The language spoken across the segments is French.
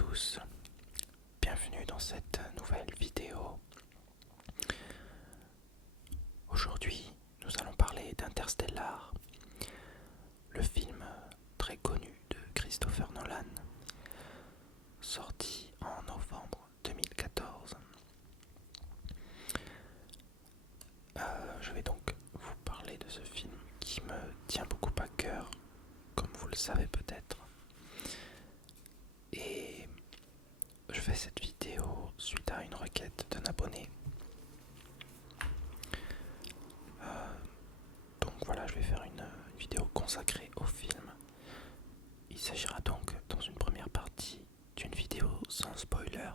tous, bienvenue dans cette nouvelle vidéo. Aujourd'hui, nous allons parler d'Interstellar, le film très connu de Christopher Nolan, sorti en novembre 2014. Je vais donc vous parler de ce film qui me tient beaucoup à cœur, comme vous le savez peut-être. Et je fais cette vidéo suite à une requête d'un abonné. Donc voilà, je vais faire une vidéo consacrée au film. Il s'agira donc dans une première partie d'une vidéo sans spoiler.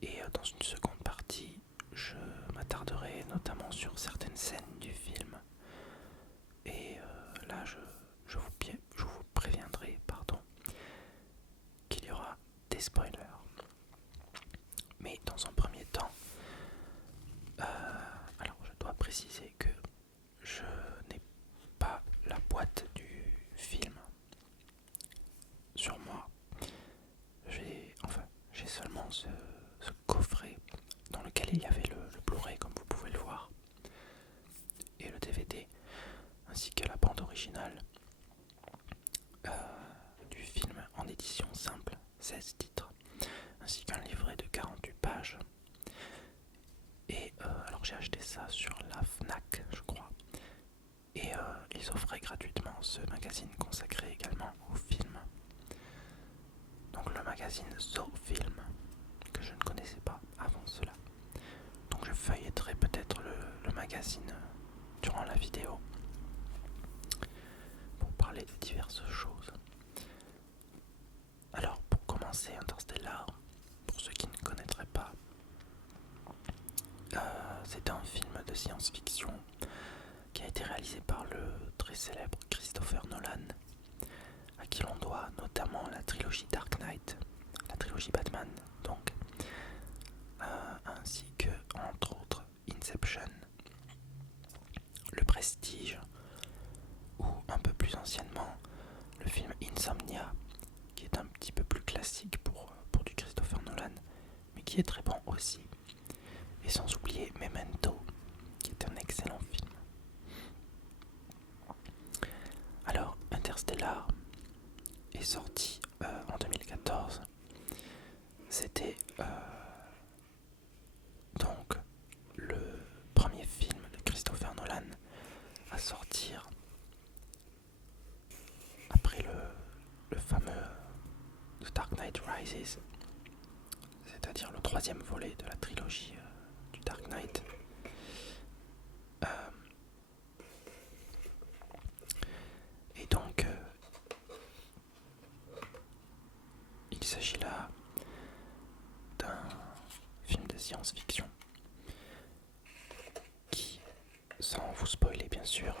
Et dans une seconde partie, je m'attarderai notamment sur certaines scènes du film. Et là, je vous préviendrai qu'il y aura des spoilers. Mais dans un premier temps, alors je dois préciser que je n'ai pas la boîte du film sur moi. J'ai seulement ce coffret dans lequel il y avait le Blu-ray, comme vous pouvez le voir, et le DVD, ainsi que la bande originale du film en édition simple, 16 titres, ainsi qu'un livret de 48 pages. Et alors j'ai acheté ça sur la Fnac, je crois, et ils offraient gratuitement ce magazine consacré également au film. Donc le magazine Zoofilm, que je ne connaissais pas avant cela. Donc je feuilleterai peut-être le magazine durant la vidéo pour parler de diverses choses. Alors pour commencer, Interstellar, pour ceux qui ne connaîtraient pas, c'est un film de science-fiction qui a été réalisé par le très célèbre Christopher Nolan, à qui l'on doit notamment la trilogie Dark Knight, la trilogie Batman donc, ainsi que entre autres Inception, Le Prestige, ou un peu plus anciennement le film Insomnia, qui est un petit peu plus classique pour du Christopher Nolan, mais qui est très bon aussi. Et sans oublier Memento, qui est un excellent film. Alors, Interstellar est sorti en 2014. C'était donc le premier film de Christopher Nolan à sortir après le fameux The Dark Knight Rises, c'est-à-dire le troisième volet de la trilogie du Dark Knight. Et donc, il s'agit là d'un film de science-fiction qui, sans vous spoiler bien sûr,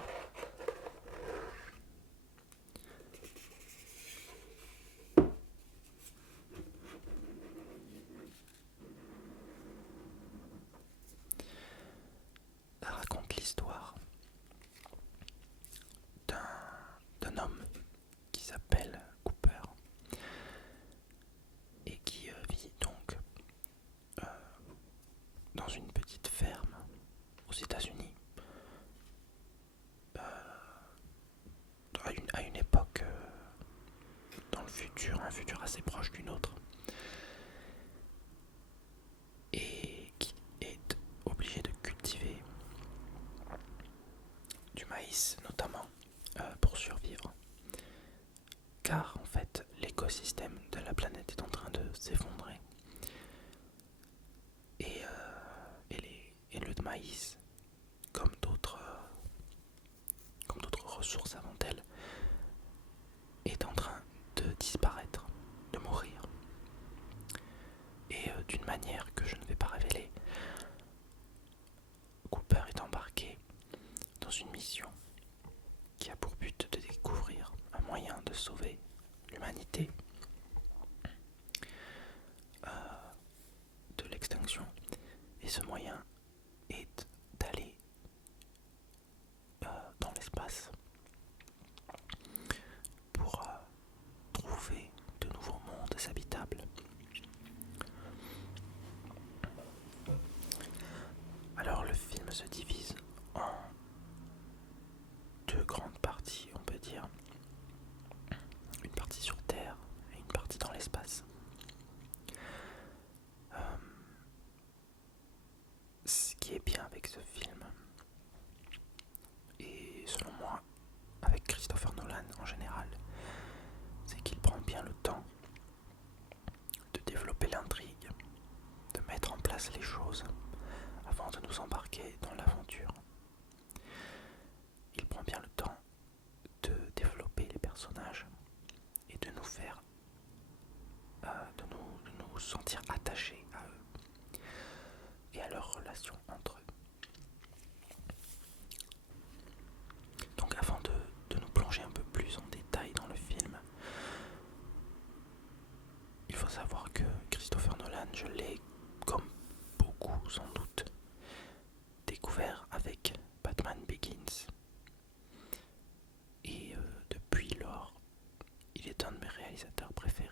raconte l'histoire d'un homme qui s'appelle Cooper et qui vit donc dans une petite ferme aux États-Unis à une époque dans le futur, un futur assez proche d'une autre, et qui est obligé de cultiver du maïs notamment pour survivre, car en fait l'écosystème de la planète est en train de s'effondrer et le maïs, comme d'autres ressources avant elle, est en train de disparaître, de mourir. Et d'une manière que je ne vais pas révéler, Cooper est embarqué dans une mission qui a pour but de découvrir un moyen de sauver l'humanité de l'extinction. Et ce moyen est d'aller dans l'espace pour trouver de nouveaux mondes habitants. place les choses avant de nous embarquer dans l'aventure. Il prend bien le temps de développer les personnages et de nous faire, de nous sentir attachés à eux et à leur relation entre eux. Donc avant de nous plonger un peu plus en détail dans le film, il faut savoir que Christopher Nolan, je l'ai, comme beaucoup sans doute, découvert avec Batman Begins. Et depuis lors, il est un de mes réalisateurs préférés.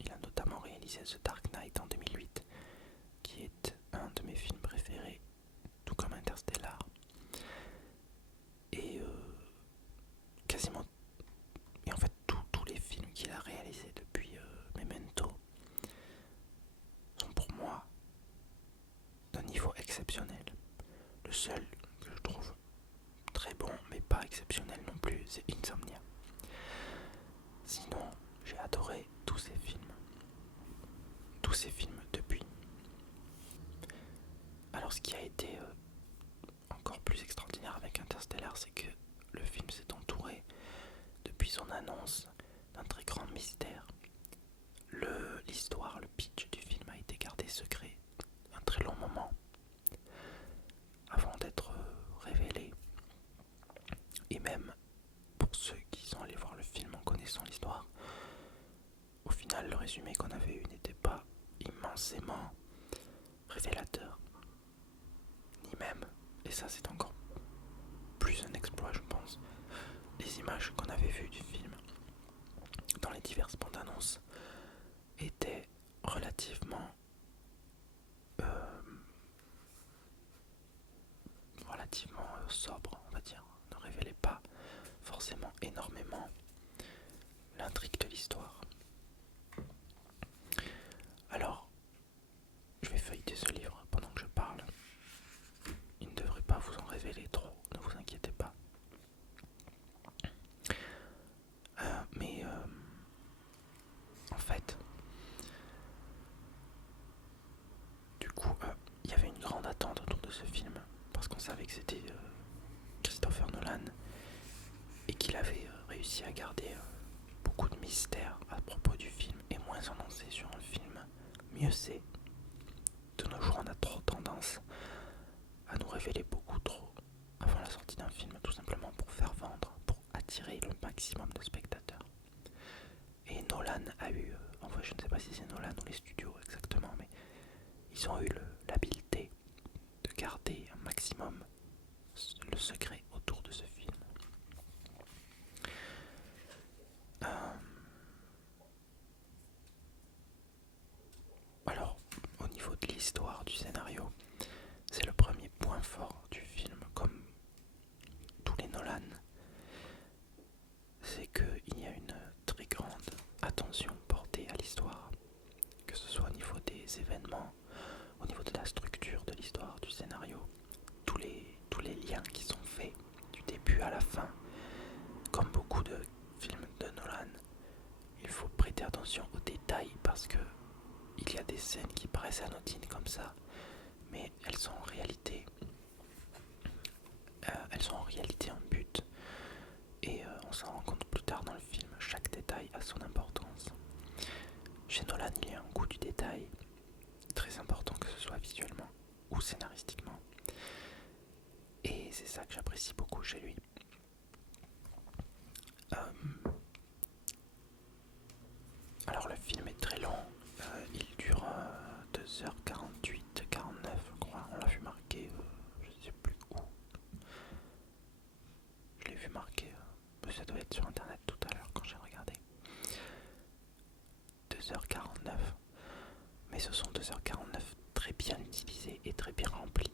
Il a notamment réalisé The Dark Knight en 2008, qui est un de mes films préférés, tout comme Interstellar. Et quasiment, et en fait tous les films qu'il a réalisés depuis Memento sont pour moi d'un niveau exceptionnel. Le seul que je trouve très bon, mais pas exceptionnel non plus, c'est Insomnia. Sinon, j'ai adoré tous ces films depuis. Alors ce qui a été encore plus extraordinaire avec Interstellar, c'est que le film s'est entouré, depuis son annonce, d'un très grand mystère. L'histoire, le pitch du film a été gardé secret un très long moment avant d'être révélé. Et même pour ceux qui sont allés voir le film en connaissant l'histoire, au final le résumé qu'on avait eu n'était pas immensément révélateur. Ni même, et ça c'est encore plus un exploit je pense, les images qu'on avait vues du film dans les diverses bandes annonces étaient relativement sobres, on va dire, ne révélaient pas forcément énormément l'intrigue de l'histoire. Alors, je vais feuilleter ce livre pendant que je parle. Il ne devrait pas vous en révéler trop, ne vous inquiétez pas. Mais en fait, du coup, il y avait une grande attente autour de ce film parce qu'on savait que c'était Christopher Nolan et qu'il avait réussi à garder beaucoup de mystère à propos du film et moins en lancer sur un film. Mieux c'est. De nos jours, on a trop tendance à nous révéler beaucoup trop avant la sortie d'un film, tout simplement pour faire vendre, pour attirer le maximum de spectateurs. Et Nolan a eu, enfin je ne sais pas si c'est Nolan ou les studios exactement, mais ils ont eu l'habileté de garder un maximum le secret autour de ce film. Alors, au niveau de l'histoire du scénario, c'est le premier point fort du film, comme tous les Nolan. C'est qu'il y a une très grande attention portée à l'histoire, que ce soit au niveau des événements, au niveau de la structure de l'histoire, du scénario, tous les liens qui sont faits du début à la fin. Comme beaucoup de films de Nolan, il faut prêter attention aux détails parce que il y a des scènes qui paraissent anodines comme ça, mais elles sont en réalité un but. Et on s'en rend compte plus tard dans le film, chaque détail a son importance. Chez Nolan, il y a un goût du détail très important, que ce soit visuellement ou scénaristiquement. Et c'est ça que j'apprécie beaucoup chez lui. Alors le film est très long, il dure 2h48, 49 je crois, on l'a vu marqué, je ne sais plus où. Je l'ai vu marqué, ça doit être sur internet tout à l'heure quand j'ai regardé. 2h49, mais ce sont 2h49 très bien utilisées et très bien remplies.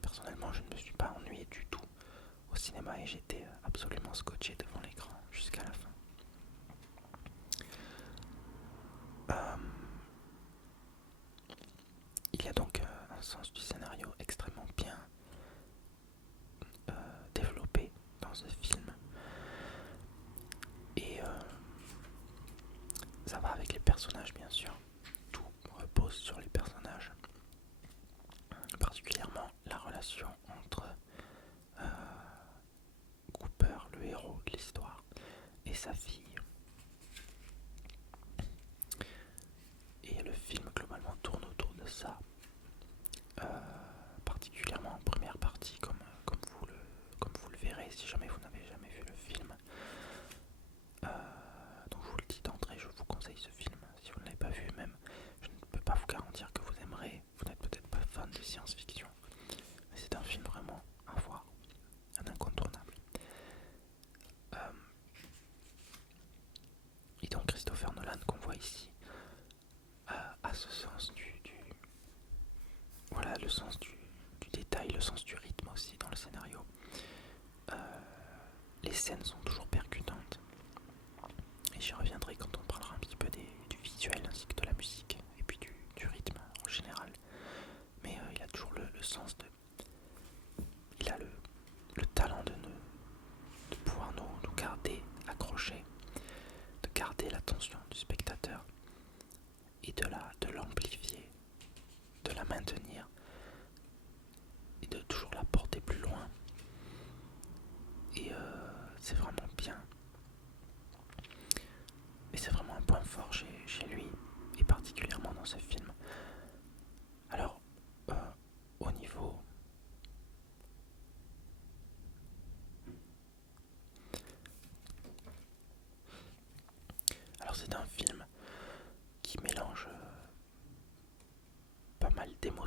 Personnellement, je ne me suis pas ennuyé du tout au cinéma et j'étais absolument scotché devant l'écran jusqu'à la fin. Il y a donc un sens du scénario extrêmement bien développé dans ce film. Et ça va avec les personnages bien sûr. Tout repose sur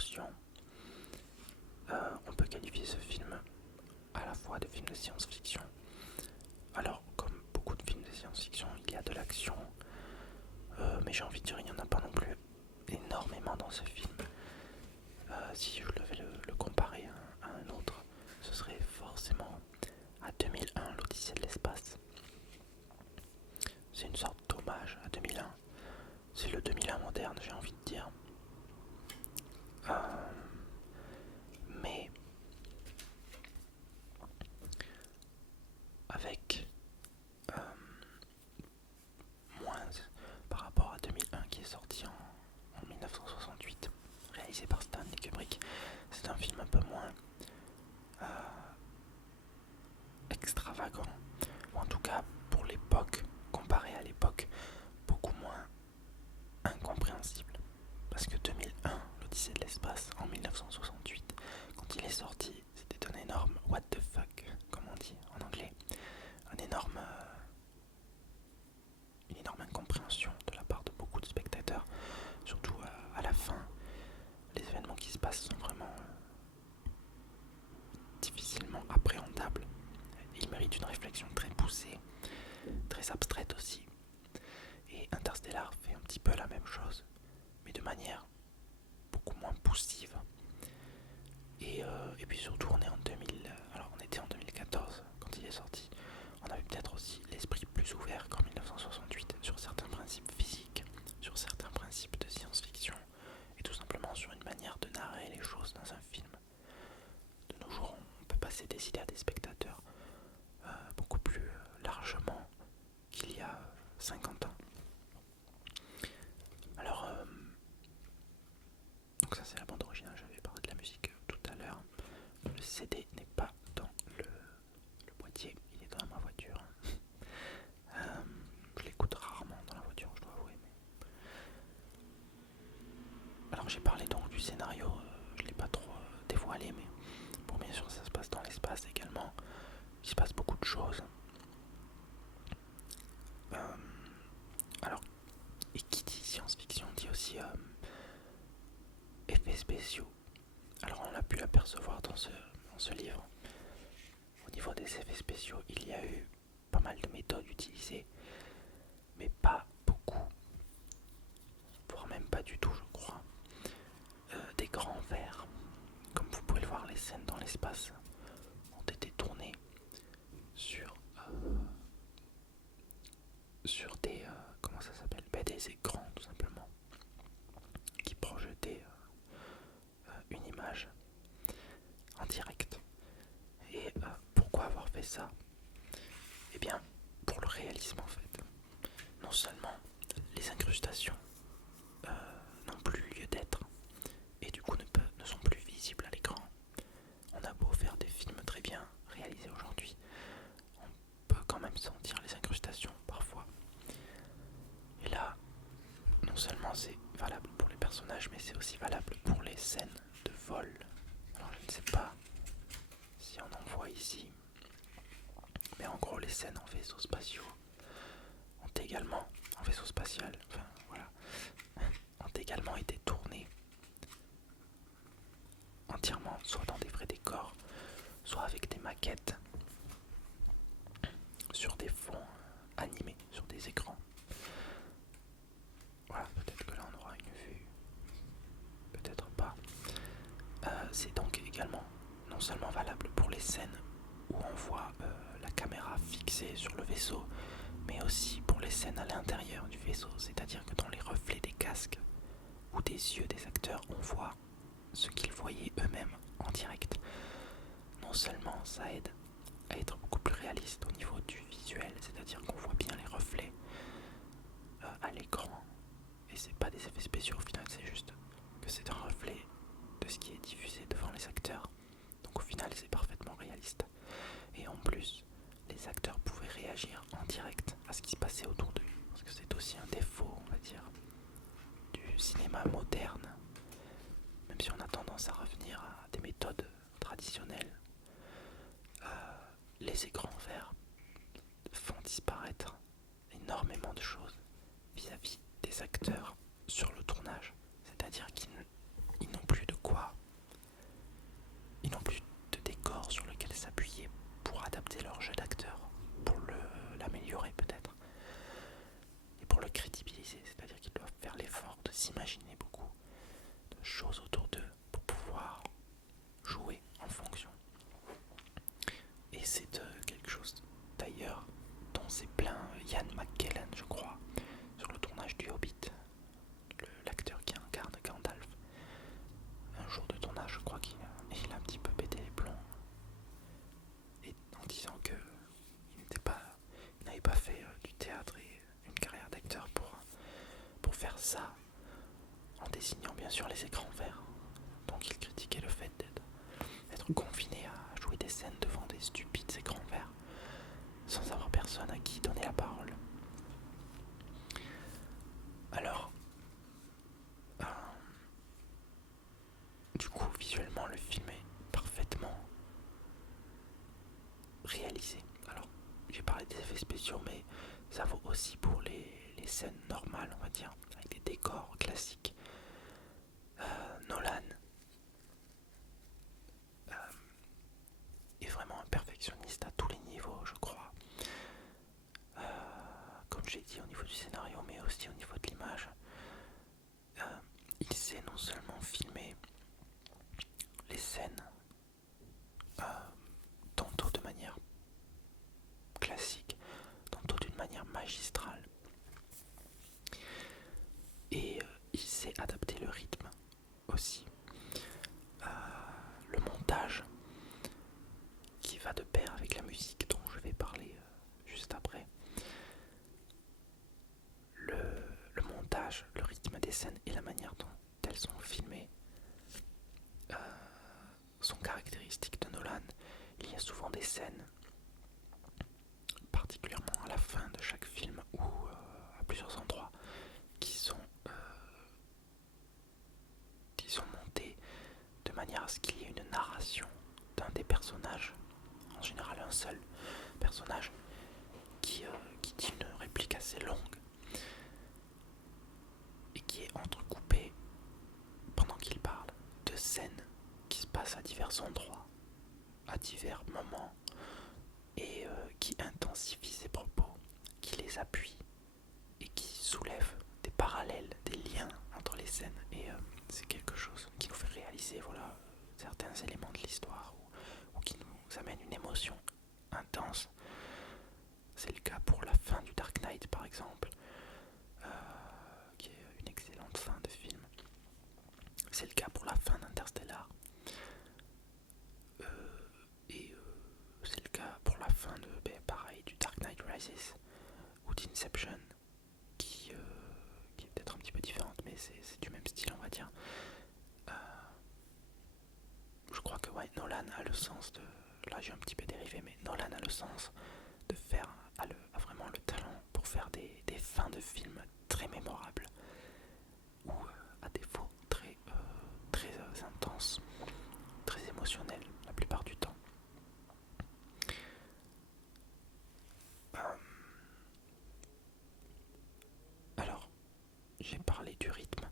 d'émotion. On peut qualifier ce film à la fois de film de science-fiction. Alors, comme beaucoup de films de science-fiction, il y a de l'action, mais j'ai envie de dire, il n'y en a pas non plus énormément dans ce film. Si je devais le comparer à un autre, ce serait forcément à 2001, l'Odyssée de l'espace. C'est une sorte d'hommage à 2001. C'est le 2001 moderne, j'ai envie de dire. Mais avec moins par rapport à 2001 qui est sorti en 1968, réalisé par Stanley Kubrick. C'est un film un peu moins extravagant, ou en tout cas pour l'époque, comparé à l'époque, beaucoup moins incompréhensible. Parce que 2001, l'Odyssée de l'espace, en 1968, quand il est sorti, c'était un énorme what the fuck, comme on dit en anglais. Une énorme incompréhension de la part de beaucoup de spectateurs, surtout à la fin. Les événements qui se passent sont vraiment difficilement appréhendables. Ils méritent une réflexion très poussée, très abstraite aussi. Et Interstellar fait un petit peu la même chose, mais de manière beaucoup moins poussive. Et puis surtout, on était en 2014 quand il est sorti. On avait peut-être aussi l'esprit plus ouvert qu'en 1968 sur certains principes physiques, sur certains principes de science-fiction, et tout simplement sur une manière de narrer les choses dans un film. De nos jours, on peut passer des idées à des spectateurs beaucoup plus largement qu'il y a 50 ans. Alors, donc ça c'est la bande originale, j'avais parlé de la musique tout à l'heure. Le CD n'est pas dans le boîtier, il est dans ma voiture. Je l'écoute rarement dans la voiture, je dois avouer. Alors j'ai parlé donc du scénario, je ne l'ai pas trop dévoilé, mais bon, bien sûr ça se passe dans l'espace également. Il se passe beaucoup de choses. Alors, et qui dit science-fiction dit aussi effets spéciaux. Alors on a pu l'apercevoir dans ce livre. Au niveau des effets spéciaux, il y a eu pas mal de méthodes utilisées, mais pas beaucoup, voire même pas du tout, je crois. Des grands verres, comme vous pouvez le voir, les scènes dans l'espace ont été tournées sur des comment ça s'appelle, des écrans tout simplement, qui projetaient une image en direct. Et pourquoi avoir fait ça? Eh bien, pour le réalisme en fait. Non seulement les incrustations n'ont plus lieu d'être, et du coup ne sont plus visibles à l'écran. On a beau faire des films très bien réalisés aujourd'hui, on peut quand même sentir les incrustations parfois. Et là, non seulement c'est valable pour les personnages, mais c'est aussi valable pour les scènes de vol. Alors je ne sais pas si on en voit ici, mais en gros les scènes en vaisseaux spatiaux ont également, en vaisseau spatial, enfin voilà, ont également été tournées entièrement, soit dans des vrais décors, soit avec des maquettes sur des fonds animés, sur des écrans. Voilà, peut-être que là on aura une vue, peut-être pas. C'est donc également non seulement valable pour les scènes où on voit la caméra fixée sur le vaisseau, mais aussi pour les scènes à l'intérieur du vaisseau, c'est-à-dire que dans les reflets des casques ou des yeux des acteurs, on voit ce qu'ils voyaient eux-mêmes en direct. Non seulement ça aide à être beaucoup plus réaliste au niveau du visuel, c'est-à-dire qu'on voit bien les reflets à l'écran, et c'est pas des effets spéciaux au final, c'est juste que c'est un reflet de ce qui est diffusé devant les acteurs. Donc au final c'est parfaitement réaliste. Et en plus, les acteurs pouvaient réagir en direct à ce qui se passait autour d'eux, parce que c'est aussi un défaut, on va dire, du cinéma moderne, même si on a tendance à revenir à des méthodes traditionnelles. Les écrans verts font disparaître énormément de choses vis-à-vis des acteurs sur le tournage, c'est-à-dire qu'ils n'ont plus de quoi s'imaginer beaucoup de choses autour d'eux pour pouvoir jouer en fonction. Et c'est quelque chose d'ailleurs dont s'est plaint Ian McKellen, je crois, sur le tournage du Hobbit, l'acteur qui incarne Gandalf. Un jour de tournage, je crois qu'il a un petit peu pété les plombs, et en disant que il n'avait pas fait du théâtre et une carrière d'acteur pour faire ça, en désignant bien sûr les écrans verts. Donc il critiquait le fait d'être confiné à jouer des scènes devant des stupides écrans verts, sans avoir personne à qui donner la parole. Alors, du coup, visuellement, le film est parfaitement réalisé. Alors, j'ai parlé des effets spéciaux, mais ça vaut aussi pour les scènes normales, on va dire, avec des décors classiques. Nolan est vraiment un perfectionniste à tous les niveaux, je crois. Comme j'ai dit, au niveau du scénario, mais aussi au niveau de l'image. Il sait non seulement filmer les scènes tantôt de manière classique, tantôt d'une manière magistrale, et il sait adapter le rythme aussi. Le montage qui va de pair avec la musique dont je vais parler juste après. Le montage, le rythme des scènes et la manière dont elles sont filmées sont caractéristiques de Nolan. Il y a souvent des scènes, particulièrement à la fin de chaque film ou à plusieurs endroits, qui sont montées de manière à ce qu'il y ait une narration d'un des personnages, en général un seul personnage, qui dit une réplique assez longue et qui est entrecoupée pendant qu'il parle de scènes qui se passent à divers endroits, à divers moments, et qui intensifie ses propos, qui les appuie et qui soulève des parallèles, des liens entre les scènes. Et c'est quelque chose qui nous fait réaliser certains éléments de l'histoire ou qui nous amène une émotion intense. C'est le cas pour la fin du Dark Knight par exemple, qui est une excellente fin de film. C'est le cas pour la fin d'Interstellar. C'est le cas pour la fin pareil, du Dark Knight Rises ou d'Inception, qui est peut-être un petit peu différente, mais c'est du même style, on va dire. Je crois que Nolan a le sens de... Là j'ai un petit peu dérivé, mais Nolan a le sens de faire, a vraiment le talent pour faire des fins de films très mémorables, ou à défaut très intenses, très émotionnelles la plupart du temps. Alors, j'ai parlé du rythme,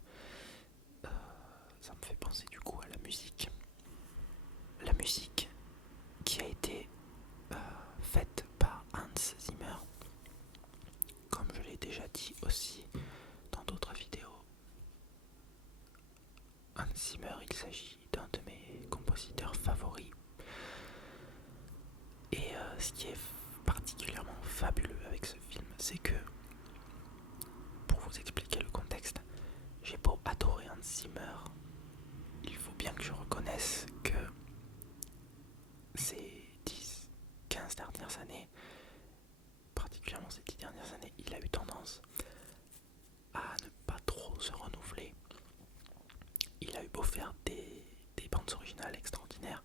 ça me fait penser du coup à la musique. La musique qui a été faite par Hans Zimmer, comme je l'ai déjà dit aussi dans d'autres vidéos. Hans Zimmer, il s'agit d'un de mes compositeurs favoris. Et ce qui est particulièrement fabuleux avec ce film, c'est que, pour vous expliquer le contexte, j'ai beau adorer Hans Zimmer, il faut bien que je reconnaisse que ces 10-15 dernières années, particulièrement ces 10 dernières années, il a eu tendance à ne pas trop se renouveler. Il a eu beau faire des bandes originales extraordinaires,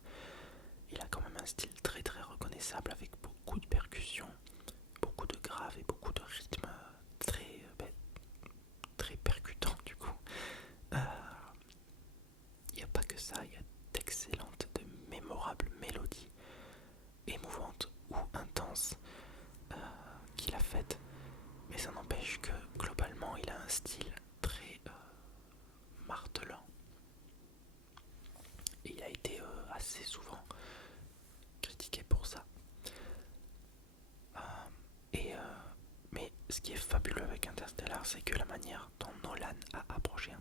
il a quand même un style très très reconnaissable avec beaucoup de percussions, beaucoup de graves et beaucoup de rythmes très percutants du coup. Il n'y a pas que ça, il y a d'excellentes, de mémorables mélodies émouvantes ou intenses qu'il a faites, mais ça n'empêche que globalement il a un style très martelant. Et il a été assez souvent critiqué pour ça. Mais ce qui est fabuleux avec Interstellar, c'est que la manière dont Nolan a approché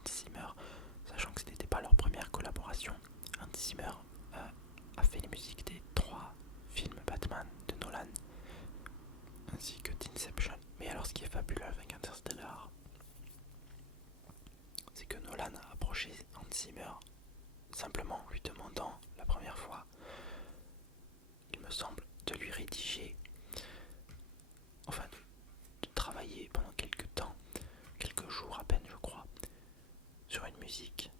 approché Hans Zimmer simplement en lui demandant la première fois, il me semble, de lui rédiger, enfin de travailler pendant quelques temps, quelques jours à peine je crois, sur une musique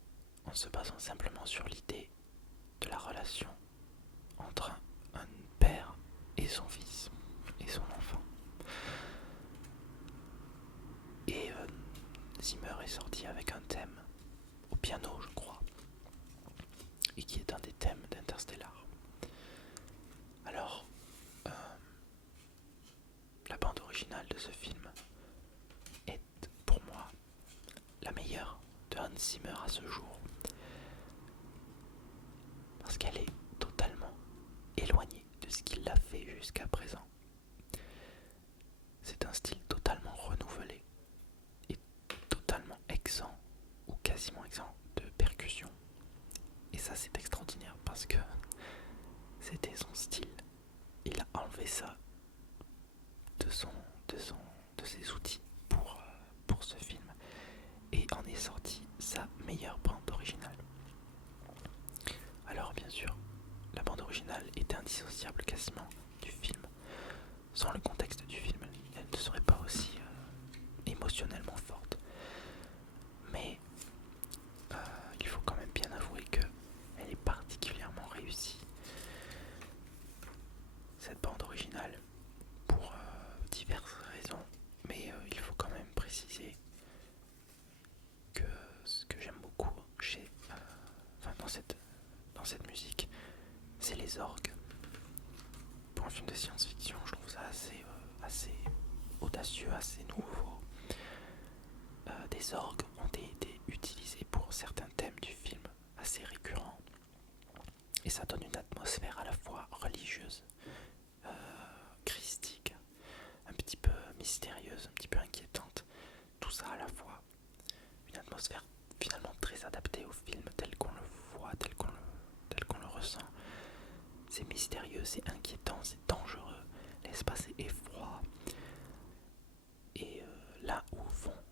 en se basant simplement sur l'idée de la relation entre un père et son fils et son enfant. Et Zimmer est sorti avec un thème au piano je crois, et qui est un des thèmes d'Interstellar. Alors, la bande originale de ce film est pour moi la meilleure de Hans Zimmer à ce jour, parce qu'elle est totalement éloignée de ce qu'il a fait jusqu'à présent. C'est un style totalement renouvelé et totalement exempt, ou quasiment exempt, de percussion. Et ça c'est extraordinaire parce que c'était son style. Il a enlevé ça de ses outils pour ce film et en est sorti sa meilleure bande originale. Alors bien sûr, la bande originale est indissociable quasiment du film. Sans le contexte du film, elle ne serait pas aussi émotionnellement forte. Mais il faut quand même bien avouer qu'elle est particulièrement réussie. Cette bande originale, pour diverses raisons, mais il faut quand même préciser que ce que j'aime beaucoup dans cette musique, c'est les orgues. Pour un film de science-fiction, je trouve ça assez audacieux, assez nouveau. Des orgues ont été utilisés pour certains thèmes du film, assez récurrents, et ça donne une atmosphère à la fois religieuse, christique, un petit peu mystérieuse, un petit peu inquiétante, tout ça à la fois. Une atmosphère finalement très adaptée au film tel qu'on le voit, tel qu'on le ressent. C'est mystérieux, c'est inquiétant, c'est dangereux, l'espace est froid. Et là où vont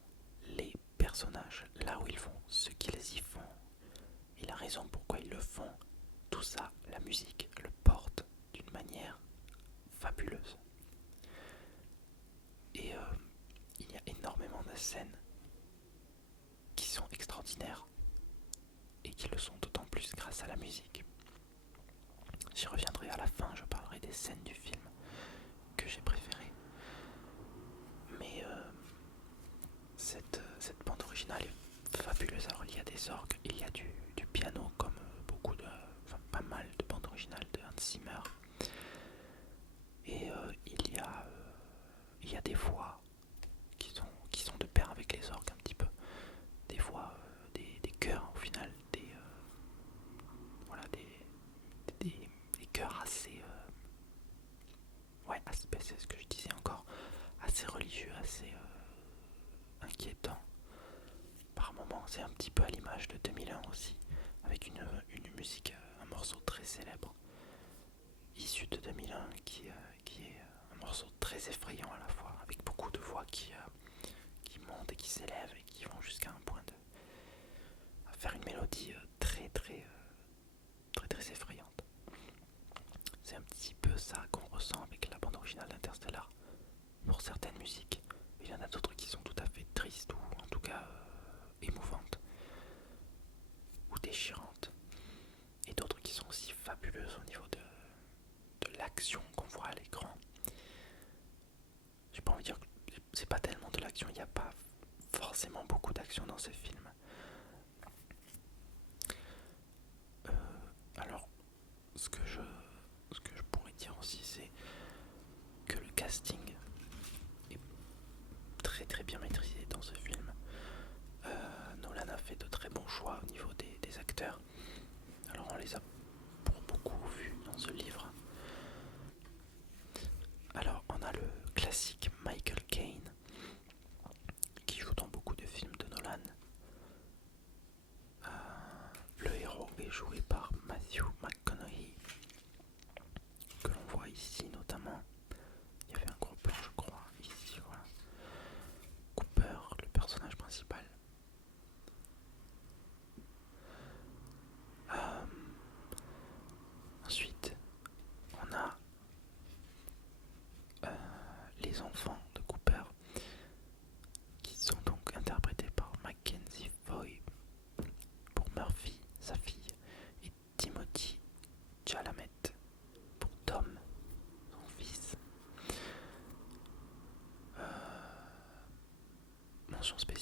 les personnages, là où ils vont, ce qu'ils y font, et la raison pourquoi ils le font, tout ça, la musique le porte d'une manière fabuleuse. Et il y a énormément de scènes qui sont extraordinaires et qui le sont d'autant plus grâce à la musique. J'y reviendrai à la fin, je parlerai des scènes du film que j'ai préférées. Mais cette bande originale est fabuleuse. Alors il y a des orgues, il y a du piano comme pas mal de bandes originales de Hans Zimmer. Et il y a des voix qui sont de pair avec les orgues un petit peu. Des voix, des chœurs au final, des chœurs assez... c'est ce que je disais encore, assez religieux, assez inquiétant. Par moments, c'est un petit peu à l'image de 2001 aussi, avec une musique, un morceau très célèbre, issu de 2001, qui est un morceau très effrayant à la fois, avec beaucoup de voix qui montent et qui s'élèvent et qui vont jusqu'à un point de faire une mélodie très effrayante. C'est un petit peu ça qu'on ressent avec la bande originale d'Interstellar. Pour certaines musiques, il y en a d'autres qui sont tout à fait tristes ou en tout cas émouvantes ou déchirantes, et d'autres qui sont aussi fabuleuses au niveau de l'action qu'on voit à l'écran. J'ai pas envie de dire que c'est pas tellement de l'action, il n'y a pas forcément beaucoup d'action dans ce film. Alors, ce que je pourrais dire aussi, c'est que le casting est très bien maîtrisé dans ce film. Nolan a fait de très bons choix au niveau des acteurs. Alors on les a pour beaucoup vus dans ce livre. Alors on a le classique Michael Caine qui joue dans beaucoup de films de Nolan. Le héros est joué par Matthew McConaughey, que l'on voit ici notamment. Il y avait un gros plan je crois ici, voilà. Cooper, le personnage principal.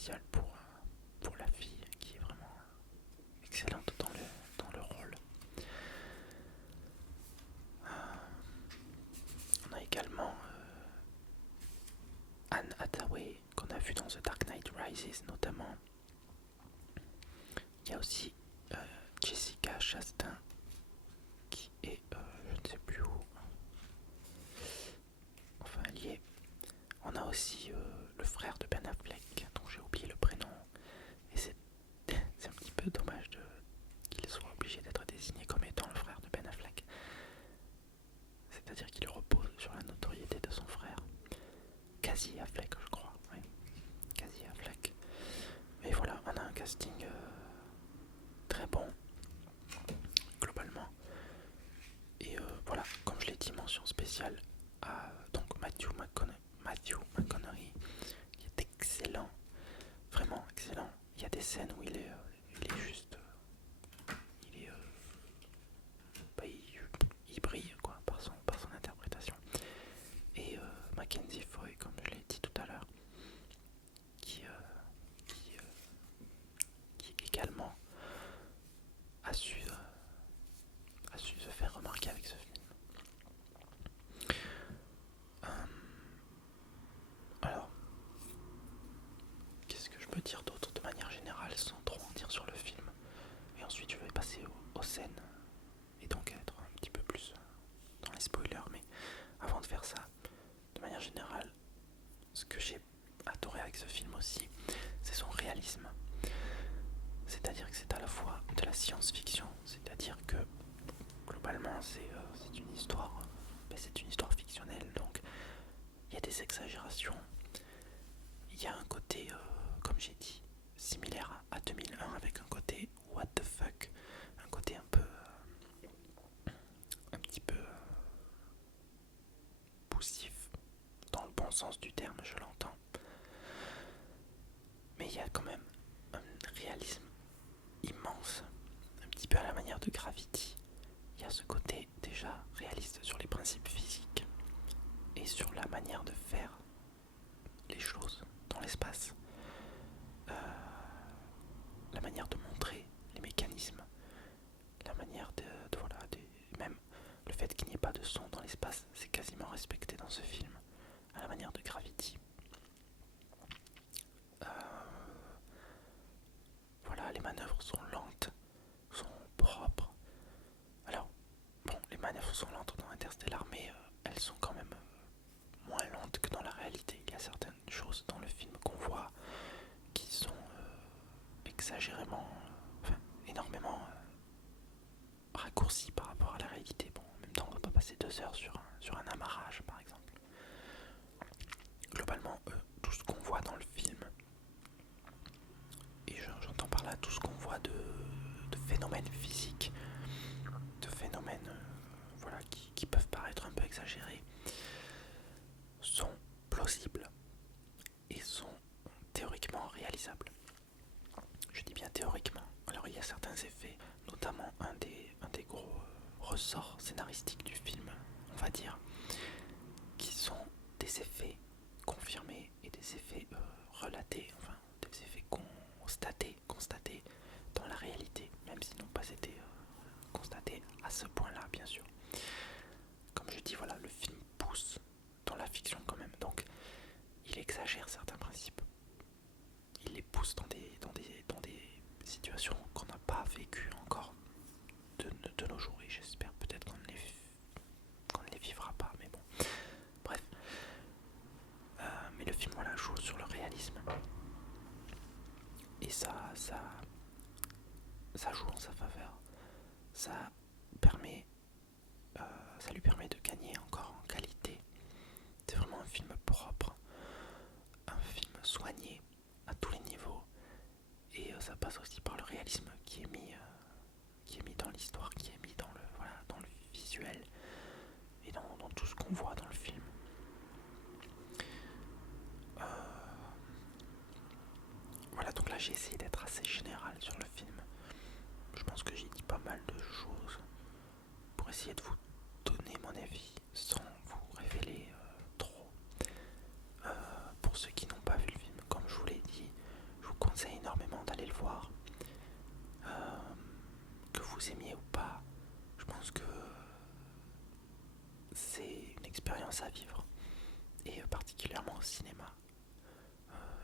spéciale pour la fille qui est vraiment excellente dans le rôle. On a également Anne Hathaway qu'on a vu dans The Dark Knight Rises notamment. Il y a aussi Jessica Chastain qui est je ne sais plus où. Enfin elle y est. On a aussi le frère de Ben Affleck dont j'ai oublié le prénom. Et c'est un petit peu dommage qu'il soit obligé d'être désigné comme étant le frère de Ben Affleck. C'est-à-dire qu'il repose sur la notoriété de son frère. Casey Affleck, je crois. Oui. Casey Affleck. Et voilà, on a un casting très bon, globalement. Et voilà, comme je l'ai dit, mention spéciale à donc Matthew McConaughey, qui est excellent, vraiment excellent. Il y a des scènes où il est juste, il brille quoi par son interprétation. Et Mackenzie Foy, comme je l'ai dit tout à l'heure, qui également a su se faire remarquer avec ce film. Alors, qu'est-ce que je peux dire d'autre de manière générale sans trop en dire sur le film? Et ensuite je vais passer aux scènes et donc être un petit peu plus dans les spoilers. Mais avant de faire ça, de manière générale, ce que j'ai adoré avec ce film aussi, c'est son réalisme. C'est-à-dire que c'est à la fois de la science-fiction, c'est-à-dire que globalement c'est une histoire fictionnelle, donc il y a des exagérations, il y a un côté, comme j'ai dit, similaire à 2001 avec un côté what the fuck, un côté un petit peu poussif, dans le bon sens du terme, je l'entends. Mais il y a quand même un réalisme immense, un petit peu à la manière de Gravity. Il y a ce côté déjà réaliste sur les principes physiques et sur la manière de faire les choses dans l'espace. La manière de montrer les mécanismes, la manière même le fait qu'il n'y ait pas de son dans l'espace, c'est quasiment respecté dans ce film, à la manière de Gravity. Voilà, les manœuvres sont lentes, sont propres. Alors, bon, les manœuvres sont lentes dans Interstellar, mais elles sont quand même moins lentes que dans la réalité. Il y a certaines choses dans le film qu'on voit qui sont exagérément, énormément raccourcies par rapport à la réalité. Bon, en même temps, on va pas passer 2 heures sur un amarrage, par exemple. Globalement, tout ce qu'on voit dans le film, et j'entends par là tout ce qu'on voit de phénomènes physiques, de phénomènes qui peuvent paraître un peu exagérés, sont plausibles et sont théoriquement réalisables. Je dis bien théoriquement. Alors il y a certains effets, notamment un des gros ressorts scénaristiques du film, on va dire, qui sont des effets confirmés et des effets relatés, enfin des effets constatés dans la réalité, même s'ils n'ont pas été constatés à ce point-là, bien sûr. Comme je dis, voilà, le film pousse dans la fiction quand même, donc il exagère certains principes. Il les pousse dans des situations qu'on n'a pas vécues encore de nos jours, et j'espère peut-être qu'on ne les vivra pas, mais bon. Bref. Mais le film joue sur le réalisme. Et ça joue en sa faveur. Ça lui permet de gagner encore en qualité. C'est vraiment un film propre, un film soigné à tous les niveaux. Et ça passe aussi par le réalisme qui est mis dans l'histoire, qui est mis dans le visuel et dans tout ce qu'on voit dans le film. Voilà, donc là j'ai essayé d'être assez général sur le film. Je pense que j'ai dit pas mal de choses pour essayer de vous donner mon avis sans vous révéler trop. Pour ceux qui n'ont pas vu le film, comme je vous l'ai dit, vous aimiez ou pas, je pense que c'est une expérience à vivre, et particulièrement au cinéma.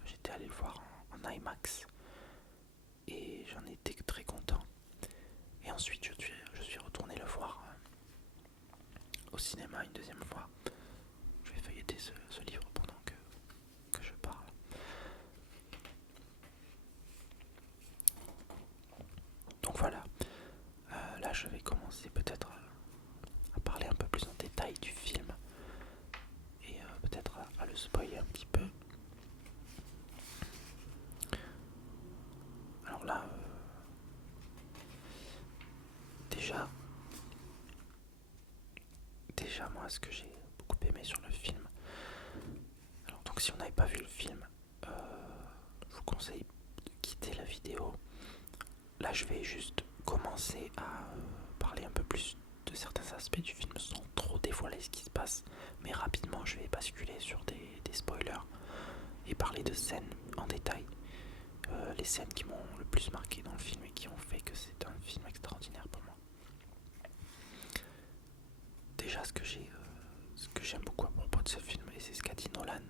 J'étais allé le voir en IMAX et j'en étais très content. Et ensuite je suis retourné le voir au cinéma une deuxième fois. Je vais feuilleter ce livre pendant que je parle. Donc voilà, là je vais commencer peut-être à parler un peu plus en détail du film et peut-être à le spoiler un petit peu. Alors là, déjà moi ce que j'ai beaucoup aimé sur le film, alors donc si on n'avait pas vu le film, je vous conseille de quitter la vidéo. Là je vais juste commencer à parler un peu plus de certains aspects du film sans trop dévoiler ce qui se passe, mais rapidement je vais basculer sur des spoilers et parler de scènes en détail, les scènes qui m'ont le plus marqué dans le film et qui ont fait que c'est un film extraordinaire pour moi. Déjà ce que j'aime beaucoup à propos de ce film, et c'est ce qu'a dit Nolan,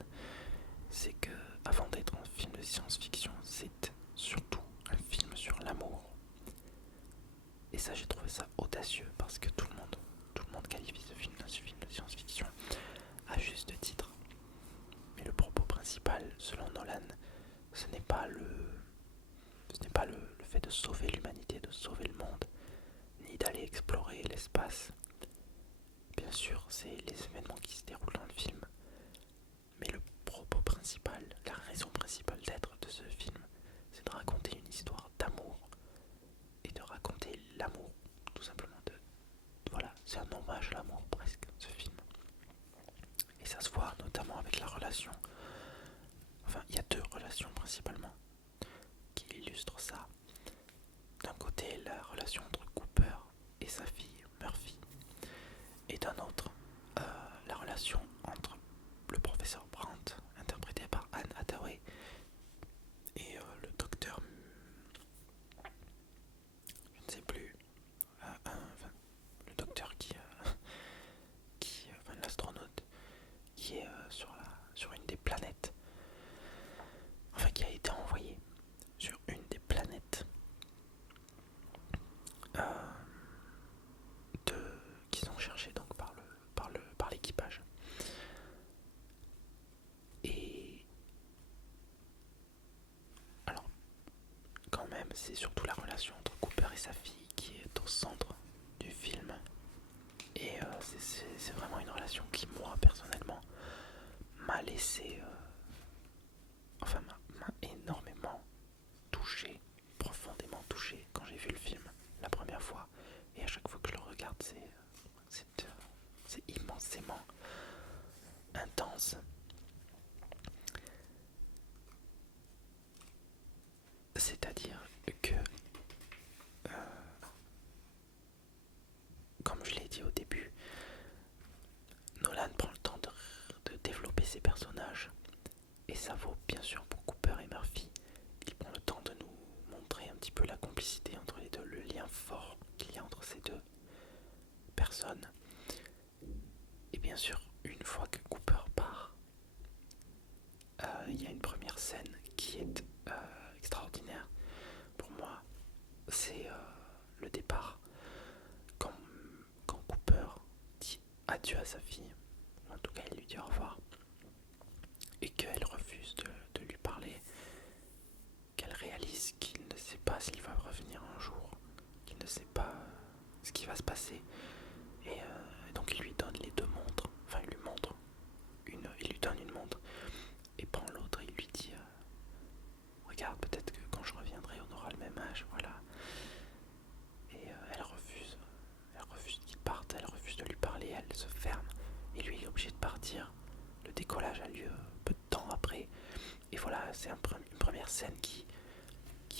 c'est que avant d'être un film de science-fiction, c'est surtout un film sur l'amour. Et ça, j'ai trouvé ça audacieux parce que tout le monde qualifie ce film de science-fiction à juste titre. Mais le propos principal, selon Nolan, ce n'est pas le fait de sauver l'humanité, de sauver le monde, ni d'aller explorer l'espace. Bien sûr, c'est les événements qui se déroulent dans le film, mais le propos principal, la raison principale d'être de ce film, c'est de raconter une histoire d'amour et de raconter l'amour, tout simplement. Voilà, c'est un hommage à l'amour presque, ce film. Et ça se voit notamment avec la relation. Enfin, il y a deux relations principalement qui illustrent ça. D'un côté, la relation entre Cooper et sa fille Murphy, et d'un autre, la relation entre le professeur Brandt, interprété par Anne Hathaway, et le docteur, je ne sais plus, le docteur l'astronaute qui est sur une des planètes, enfin qui a été envoyé sur une des planètes qu'ils ont cherché donc par l'équipage. Et alors quand même c'est surtout la relation entre Cooper et sa fille qui est au centre du film, et c'est vraiment une relation qui moi personnellement m'a laissé m'a énormément touché, profondément touché quand j'ai vu le film la première fois, et à chaque fois que je le regarde c'est immensément intense. C'est-à-dire que, comme je l'ai dit au début, Nolan prend le temps de développer ses personnages, et ça vaut bien sûr pour Cooper et Murphy. Il prend le temps de nous montrer un petit peu la complicité entre les deux, le lien fort qu'il y a entre ces deux personnes. Et bien sûr, une fois que Cooper part, il y a une première scène qui est extraordinaire. Pour moi, c'est le départ. Quand Cooper dit adieu à sa fille, en tout cas il lui dit au revoir, et qu'elle refuse de lui parler, qu'elle réalise qu'il ne sait pas s'il va revenir un jour, qu'il ne sait pas ce qui va se passer, et donc il lui donne les deux montres, enfin il lui montre il lui donne une montre et prend l'autre, et il lui dit regarde, peut-être que quand je reviendrai on aura le même âge, voilà. Et elle refuse qu'il parte, elle refuse de lui parler, elle se ferme, et lui il est obligé de partir. Le décollage a lieu peu de temps après, et voilà, c'est une première scène qui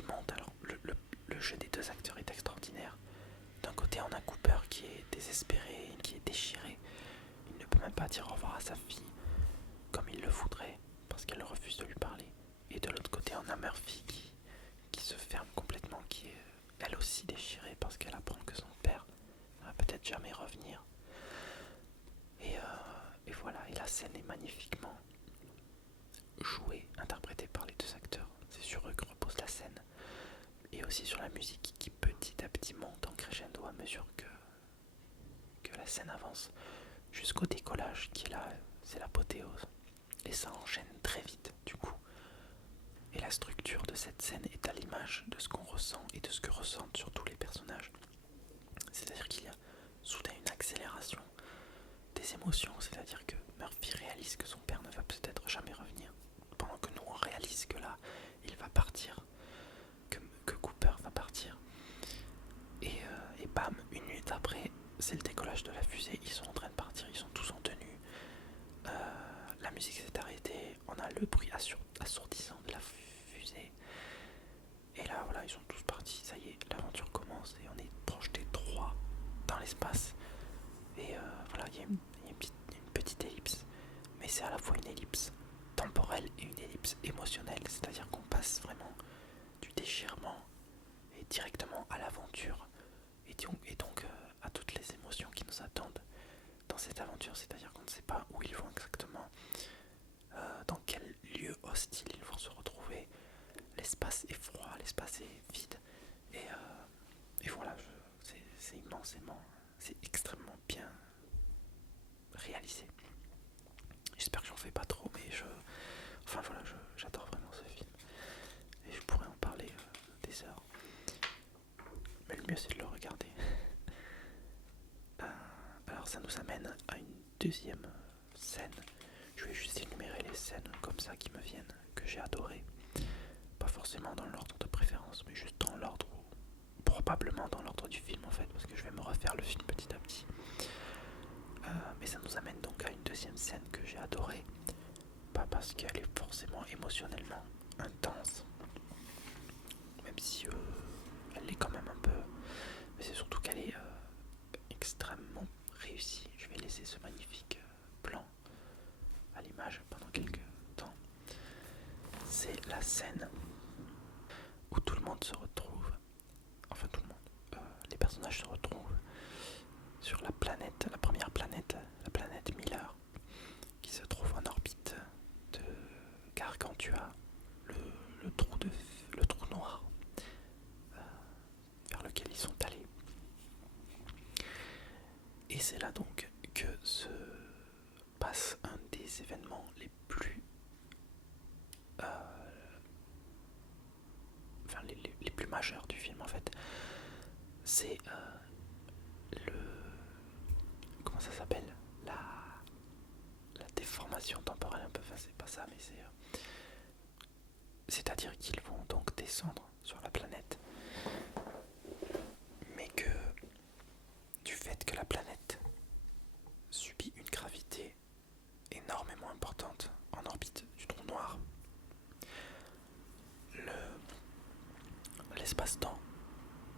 monte. Alors le jeu des deux acteurs est extraordinaire. D'un côté on a Cooper qui est désespéré, qui est déchiré, il ne peut même pas dire au revoir à sa fille comme il le voudrait parce qu'elle refuse de lui parler, et de l'autre côté on a Murphy qui se ferme complètement, qui est elle aussi déchirée parce qu'elle apprend que son père ne va peut-être jamais revenir. Et voilà, et la scène est magnifiquement jouée, interprétée par les deux acteurs. C'est sur eux que repose la scène. Et aussi sur la musique qui petit à petit monte en crescendo à mesure que la scène avance. Jusqu'au décollage qui est là, c'est l'apothéose. Et ça enchaîne très vite du coup. Et la structure de cette scène est à l'image de ce qu'on ressent et de ce que ressentent surtout les personnages. C'est-à-dire qu'il y a soudain une accélération des émotions, c'est-à-dire que Murphy réalise que son père ne va peut-être jamais revenir, pendant que nous on réalise que là, il va partir, que Cooper va partir. Et bam, une minute après, c'est le décollage de la fusée, ils sont en train de partir, ils sont tous en tenue. La musique s'est arrêtée, on a le bruit assourdissant de la fusée. Et là, voilà, ils sont tous partis, ça y est, l'aventure commence et on est projeté droit dans l'espace. Et voilà, il y a une petite ellipse, mais c'est à la fois une ellipse temporelle et une ellipse émotionnelle, c'est-à-dire qu'on passe vraiment du déchirement et directement à l'aventure et donc à toutes les émotions qui nous attendent dans cette aventure, c'est-à-dire qu'on ne sait pas où ils vont exactement, dans quel lieu hostile ils vont se retrouver. L'espace est froid, l'espace est vide, et voilà, c'est immensément, c'est extrêmement bien réalisé. J'espère que j'en fais pas trop, mais enfin voilà, j'adore vraiment ce film et je pourrais en parler des heures. Mais le mieux c'est de le regarder. Alors ça nous amène à une deuxième scène. Je vais juste énumérer les scènes comme ça qui me viennent, que j'ai adorées. Pas forcément dans l'ordre de préférence, mais juste dans l'ordre, probablement dans l'ordre du film en fait, parce que je vais me refaire le film petit à petit. Mais ça nous amène donc à une deuxième scène que j'ai adorée. Pas parce qu'elle est forcément émotionnellement intense, même si elle l'est quand même un peu, mais c'est surtout qu'elle est extrêmement réussie. Je vais laisser ce magnifique plan à l'image pendant quelques temps. C'est la scène où tout le monde se retrouve, enfin tout le monde, les personnages se retrouvent sur la planète, la première planète, la planète Miller, qui se trouve en orbite de Gargantua, le trou noir vers lequel ils sont allés. Et c'est là donc que se passe un des événements les plus les plus majeurs du film en fait. C'est comment ça s'appelle, la déformation temporelle un peu, enfin c'est pas ça, mais c'est-à-dire qu'ils vont donc descendre sur la planète, mais que du fait que la planète subit une gravité énormément importante en orbite du trou noir, l'espace-temps,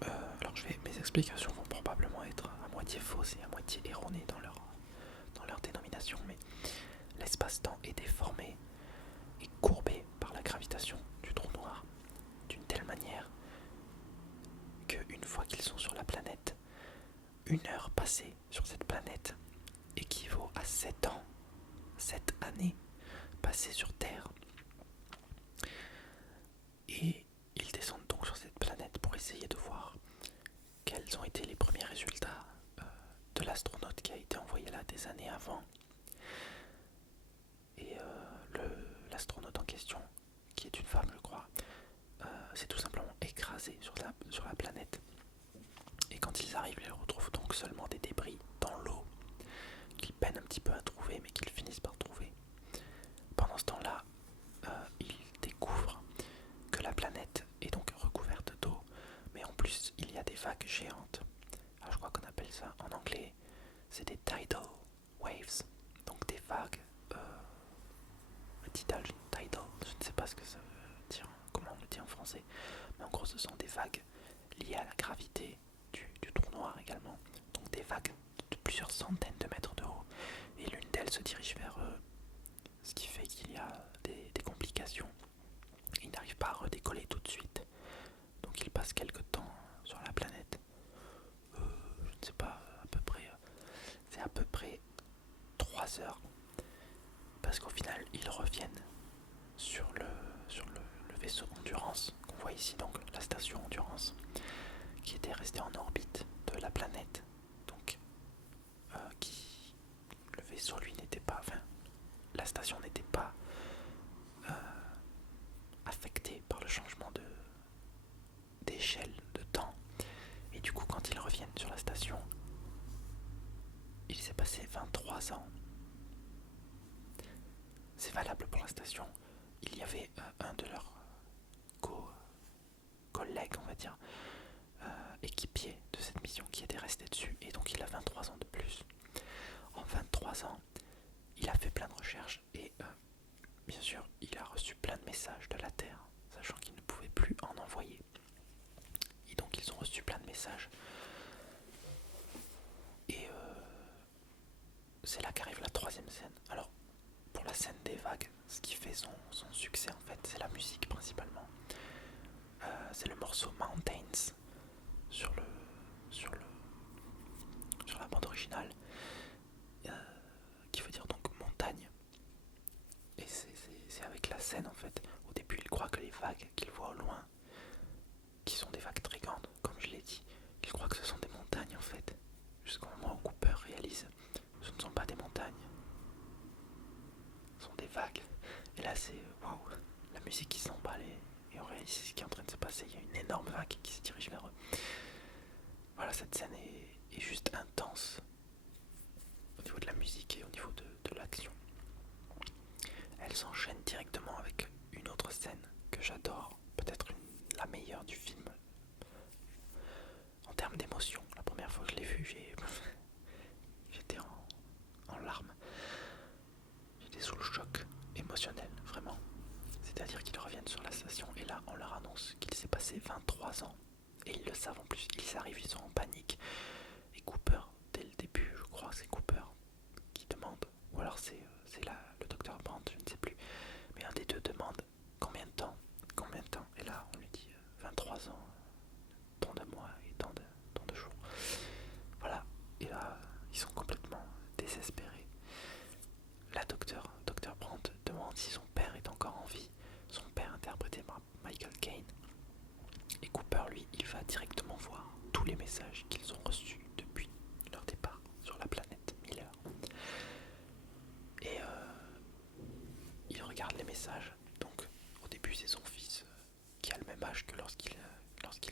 alors mes explications vont probablement être à moitié fausses et à moitié erronées dans leur dénomination, mais l'espace-temps est déformé et courbé par la gravitation du trou noir d'une telle manière qu'une fois qu'ils sont sur la planète, une heure passée sur cette planète équivaut à 7 ans, 7 années passées sur Terre. Et ils descendent donc sur cette planète pour essayer de voir quels ont été les premiers résultats de l'astronaute qui a été envoyé là des années avant. Et l'astronaute en question, qui est une femme je crois, s'est tout simplement écrasé sur la planète. Et quand ils arrivent, ils retrouvent donc seulement des débris dans l'eau qu'ils peinent un petit peu à trouver, mais qu'ils finissent par trouver. Pendant ce temps-là, ils découvrent que la planète est donc recouverte d'eau, mais en plus il y a des vagues géantes. Alors je crois qu'on appelle ça en anglais, c'est des tidal waves, donc des vagues tidal, je ne sais pas ce que ça veut dire, comment on le dit en français, mais en gros ce sont des vagues liées à la gravité du trou noir également, donc des vagues de plusieurs centaines de mètres de haut, et l'une d'elles se dirige vers eux, ce qui fait qu'il y a des complications. Ils n'arrivent pas à redécoller tout de suite, donc ils passent quelques temps sur 3 heures, parce qu'au final ils reviennent sur le vaisseau Endurance qu'on voit ici, donc la station Endurance, qui était restée en orbite de la planète, donc le vaisseau lui n'était pas, enfin la station n'était pas affectée par le changement d'échelle de temps, et du coup quand ils reviennent sur la station, il s'est passé 23 ans. C'est valable pour la station. Il y avait un de leurs collègues, on va dire, équipier de cette mission qui était resté dessus, et donc il a 23 ans de plus. En 23 ans, il a fait plein de recherches et bien sûr, il a reçu plein de messages de la Terre, sachant qu'il ne pouvait plus en envoyer. Et donc ils ont reçu plein de messages. Et c'est là qu'arrive la troisième scène. Alors, pour la scène des vagues, ce qui fait son succès en fait, c'est la musique principalement. C'est le morceau Mountains sur la bande originale, qui veut dire donc montagne. Et c'est avec la scène en fait. Au début, il croit que les vagues qu'il voit au loin, qui sont des vagues très grandes, comme je l'ai dit, il croit que ce sont des montagnes en fait. Jusqu'au moment où Cooper réalise que ce ne sont pas des montagnes, ce sont des vagues. Et là, c'est waouh, la musique qui s'emballe et on réalise ce qui est en train de se passer. Il y a une énorme vague qui se dirige vers eux. Voilà, cette scène est juste intense au niveau de la musique et au niveau de l'action. Elle s'enchaîne directement avec une autre scène que j'adore, peut-être la meilleure du film en termes d'émotion. La première fois que je l'ai vue, j'étais en larmes. J'étais sous le choc émotionnel, vraiment. C'est-à-dire qu'ils reviennent sur la station et là on leur annonce qu'il s'est passé 23 ans. Et ils le savent en plus, ils arrivent, ils sont en panique. Et Cooper, dès le début, je crois que c'est Cooper qui demande, ou alors c'est le docteur Brandt, je ne sais plus, mais un des deux demande combien de temps, et là on lui dit 23 ans, tant de mois et tant de jours. Voilà, et là ils sont complètement désespérés. La docteur Brandt demande si son père est encore en vie, son père interprété par Michael Caine. Et Cooper, lui, il va directement voir tous les messages qu'ils ont reçus depuis leur départ sur la planète Miller. Et il regarde les messages. Donc, au début, c'est son fils qui a le même âge que lorsqu'il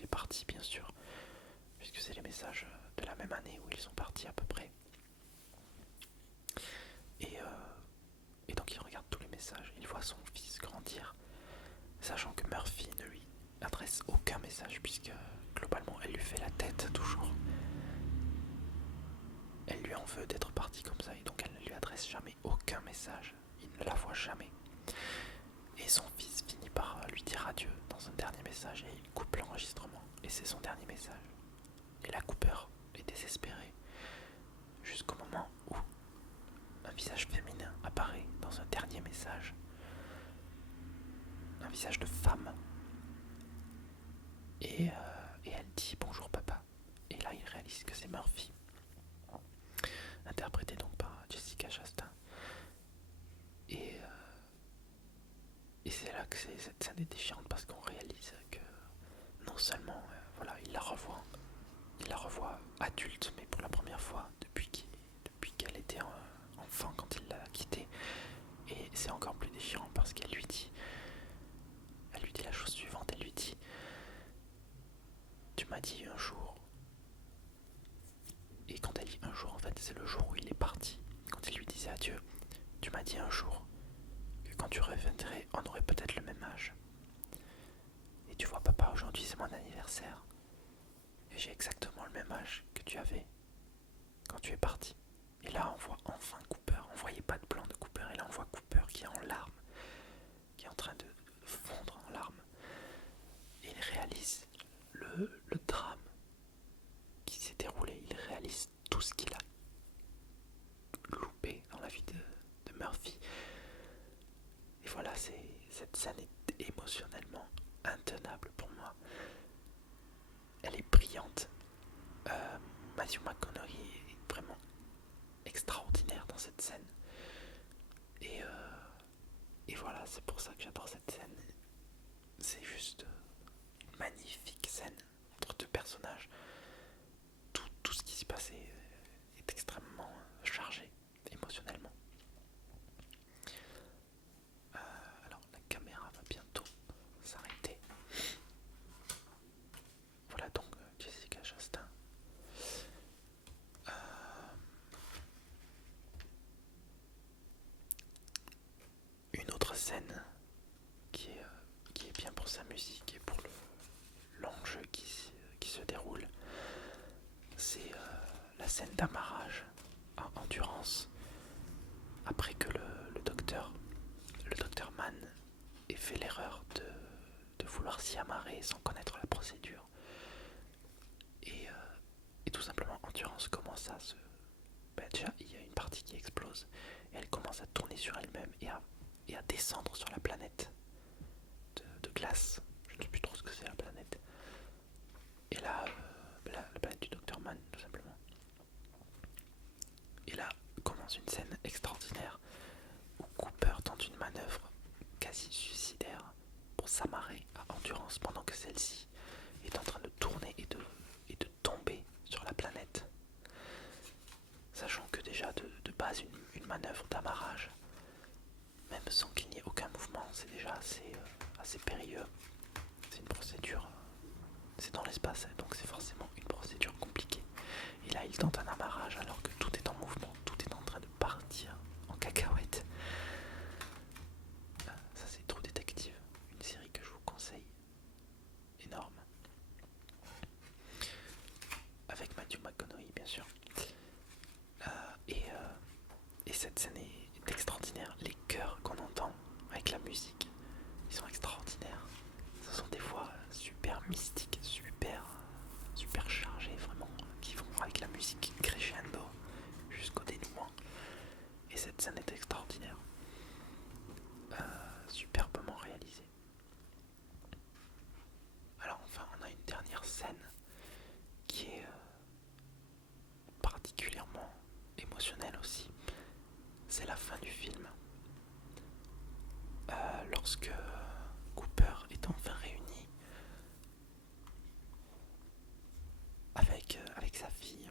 est parti, bien sûr, puisque c'est les messages de la même année où ils sont partis à peu près. Et donc, il regarde tous les messages. Il voit son fils grandir, sachant que Murphy ne lui adresse aucun message, puisque globalement elle lui fait la tête toujours. Elle lui en veut d'être partie comme ça, et donc elle ne lui adresse jamais aucun message. Il ne la voit jamais. Et son fils finit par lui dire adieu dans un dernier message, et il coupe l'enregistrement. Et c'est son dernier message. Et là, Cooper est désespéré, jusqu'au moment où un visage féminin apparaît dans un dernier message. Un visage de femme. Et elle dit bonjour papa. Et là il réalise que c'est Murphy, interprété donc par Jessica Chastain. Et c'est là que cette scène est déchirante, parce qu'on réalise que non seulement voilà, il la revoit adulte, mais pour la première fois depuis qu'elle était enfant quand il l'a quittée. Et c'est encore plus déchirant parce qu'elle lui dit la chose suivante. Elle lui dit: tu m'as dit un jour. Et quand elle dit un jour, en fait, c'est le jour où il est parti. Quand il lui disait adieu, tu m'as dit un jour que quand tu reviendrais, on aurait peut-être le même âge. Et tu vois, papa, aujourd'hui c'est mon anniversaire. Et j'ai exactement le même âge que tu avais quand tu es parti. Et là, on voit enfin Cooper. On voyait pas de plan de Cooper. Et là, on voit Cooper qui est en larmes, qui est en train de fondre en larmes. Et il réalise le drame qui s'est déroulé. Il réalise tout ce qu'il a loupé dans la vie de Murphy. Et voilà, cette scène est émotionnellement intenable pour moi. Elle est brillante. Matthew McConaughey est vraiment extraordinaire dans cette scène. personnages. Tout ce qui s'y passait est extrêmement chargé émotionnellement. Alors la caméra va bientôt s'arrêter. Voilà donc Jessica Chastain. Une autre scène qui est bien pour sa musique et pour l'enjeu qui se déroule, c'est la scène d'amarrage en endurance après que le docteur Mann ait fait l'erreur de vouloir s'y amarrer sans connaître la procédure. Et tout simplement Endurance commence à se... déjà il y a une partie qui explose et elle commence à tourner sur elle-même et à descendre sur la planète de glace. Je ne sais plus trop ce que c'est la planète. Et là, la planète du Dr Mann tout simplement. Et là commence une scène extraordinaire où Cooper tente une manœuvre quasi suicidaire pour s'amarrer à Endurance pendant que celle-ci est en train de tourner et de tomber sur la planète. Sachant que déjà de base une manœuvre d'amarrage, même sans qu'il n'y ait aucun mouvement, c'est déjà assez périlleux. C'est une procédure, c'est dans l'espace, donc c'est forcément une procédure compliquée. Et là il tente un amarrage alors que tout est en mouvement, tout est en train de partir en cacahuète. Ça c'est True Detective, une série que je vous conseille, énorme. Avec Matthew McConaughey bien sûr. Et cette scène est extraordinaire. Les chœurs qu'on entend avec la musique, ils sont extraordinaires. Ce sont des voix super mystiques, super chargées vraiment, qui vont avec la musique crescendo jusqu'au dénouement. Et cette scène est extraordinaire, superbement réalisée. Alors enfin, on a une dernière scène qui est particulièrement émotionnelle aussi. C'est la fin du film. Lorsque Cooper est enfin réuni avec sa fille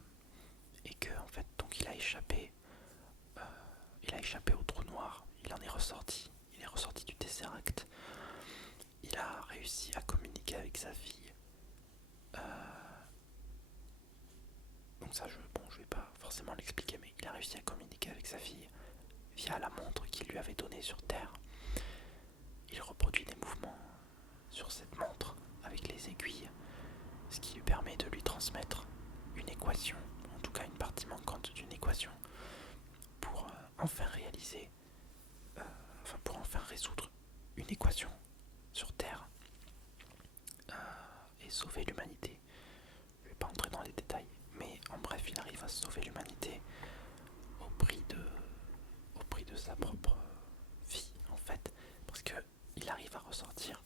et que en fait donc il a échappé au trou noir, il est ressorti du Tesseract, il a réussi à communiquer avec sa fille. Donc ça je vais pas forcément l'expliquer, mais il a réussi à communiquer avec sa fille via la montre qu'il lui avait donnée sur Terre. Il reproduit des mouvements sur cette montre avec les aiguilles, ce qui lui permet de lui transmettre une équation, en tout cas une partie manquante d'une équation, pour enfin réaliser, pour enfin résoudre une équation sur Terre et sauver l'humanité. Je ne vais pas entrer dans les détails, mais en bref, il arrive à sauver l'humanité au prix de sa propre vie en fait, parce qu'il arrive à ressortir,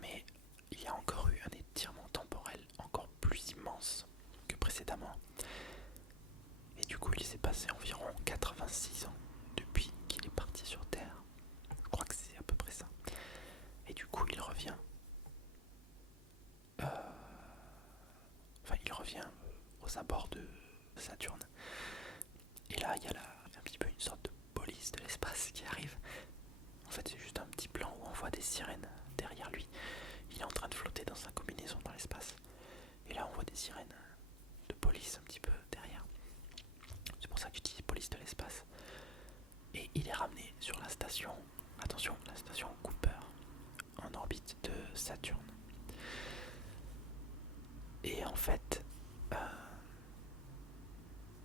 mais il y a encore eu un étirement temporel encore plus immense que précédemment. Et du coup, il s'est passé environ 86 ans depuis qu'il est parti sur Terre. Je crois que c'est à peu près ça. Et du coup, il revient. Il revient aux abords de Saturne. Et là, il y a un petit peu une sorte de police de l'espace qui arrive. En fait, c'est juste un petit plan où on voit des sirènes derrière lui. Il est en train de flotter dans sa combinaison dans l'espace. Et là, on voit des sirènes de police un petit peu derrière. C'est pour ça que j'utilise police de l'espace. Et il est ramené sur la station, attention, la station Cooper, en orbite de Saturne. Et en fait,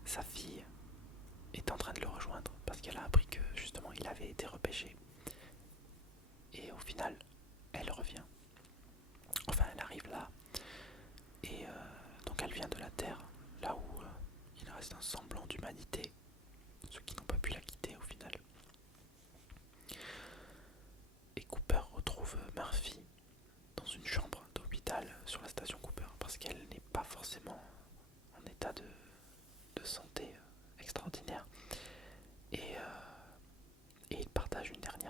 sa fille est en train de le rejoindre parce qu'elle a appris que justement il avait été repêché. Et au final, elle revient. Enfin, elle arrive là. Et donc elle vient de la Terre, là où il reste un semblant d'humanité. Ceux qui n'ont pas pu la quitter au final. Et Cooper retrouve Murphy dans une chambre d'hôpital sur la station Cooper parce qu'elle n'est pas forcément en état de santé extraordinaire. Et ils partagent une dernière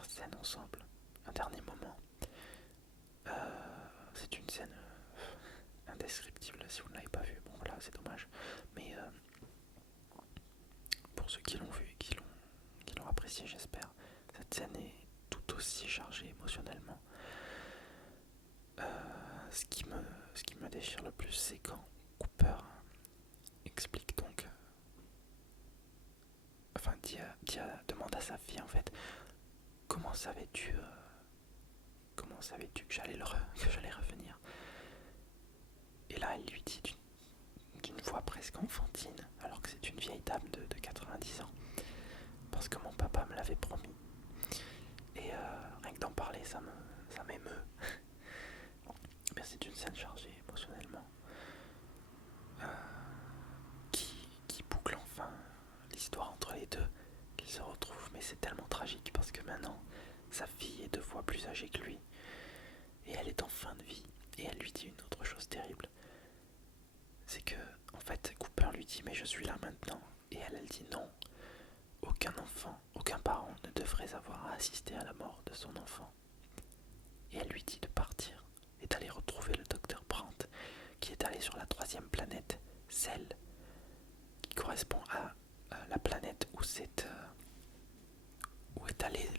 plus, c'est quand Cooper explique donc, demande à sa fille en fait, comment savais-tu que j'allais revenir? Et là, elle lui dit d'une voix presque enfantine, alors que c'est une vieille dame de 90 ans, parce que mon papa me l'avait promis. Et rien que d'en parler, ça m'émeut. Mais c'est une scène chargée émotionnellement, euh, qui boucle enfin l'histoire entre les deux, qu'ils se retrouvent. Mais c'est tellement tragique parce que maintenant, sa fille est 2 fois plus âgée que lui, et elle est en fin de vie. Et elle lui dit une autre chose terrible, c'est que, en fait, Cooper lui dit mais je suis là maintenant, et elle dit non, aucun enfant, aucun parent ne devrait avoir à assister à la mort de son enfant. Et elle lui dit de partir et d'aller retrouver le docteur Brandt, qui est allé sur la 3e planète, celle qui correspond à la planète où est allé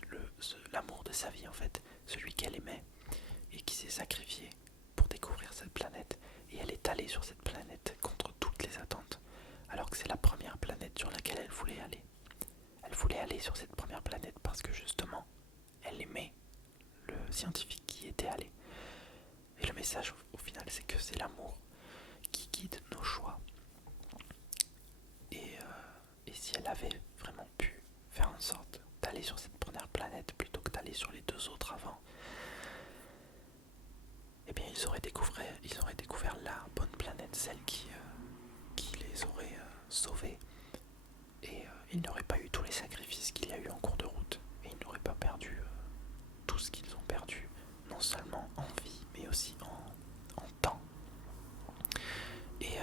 l'amour de sa vie en fait, celui qu'elle aimait et qui s'est sacrifié pour découvrir cette planète. Et elle est allée sur cette planète contre toutes les attentes, alors que c'est la première planète sur laquelle elle voulait aller. Elle voulait aller sur cette première planète parce que justement, elle aimait le scientifique qui y était allé. Et le message au final, c'est que c'est l'amour qui guide nos choix. Et si elle avait vraiment pu faire en sorte d'aller sur cette première planète plutôt que d'aller sur les 2 autres avant, eh bien ils auraient découvert la bonne planète, celle qui les aurait sauvés. Et ils n'auraient pas eu tous les sacrifices qu'il y a eu en cours de route. Et ils n'auraient pas perdu tout ce qu'ils ont perdu, non seulement en vie, mais aussi en temps. Et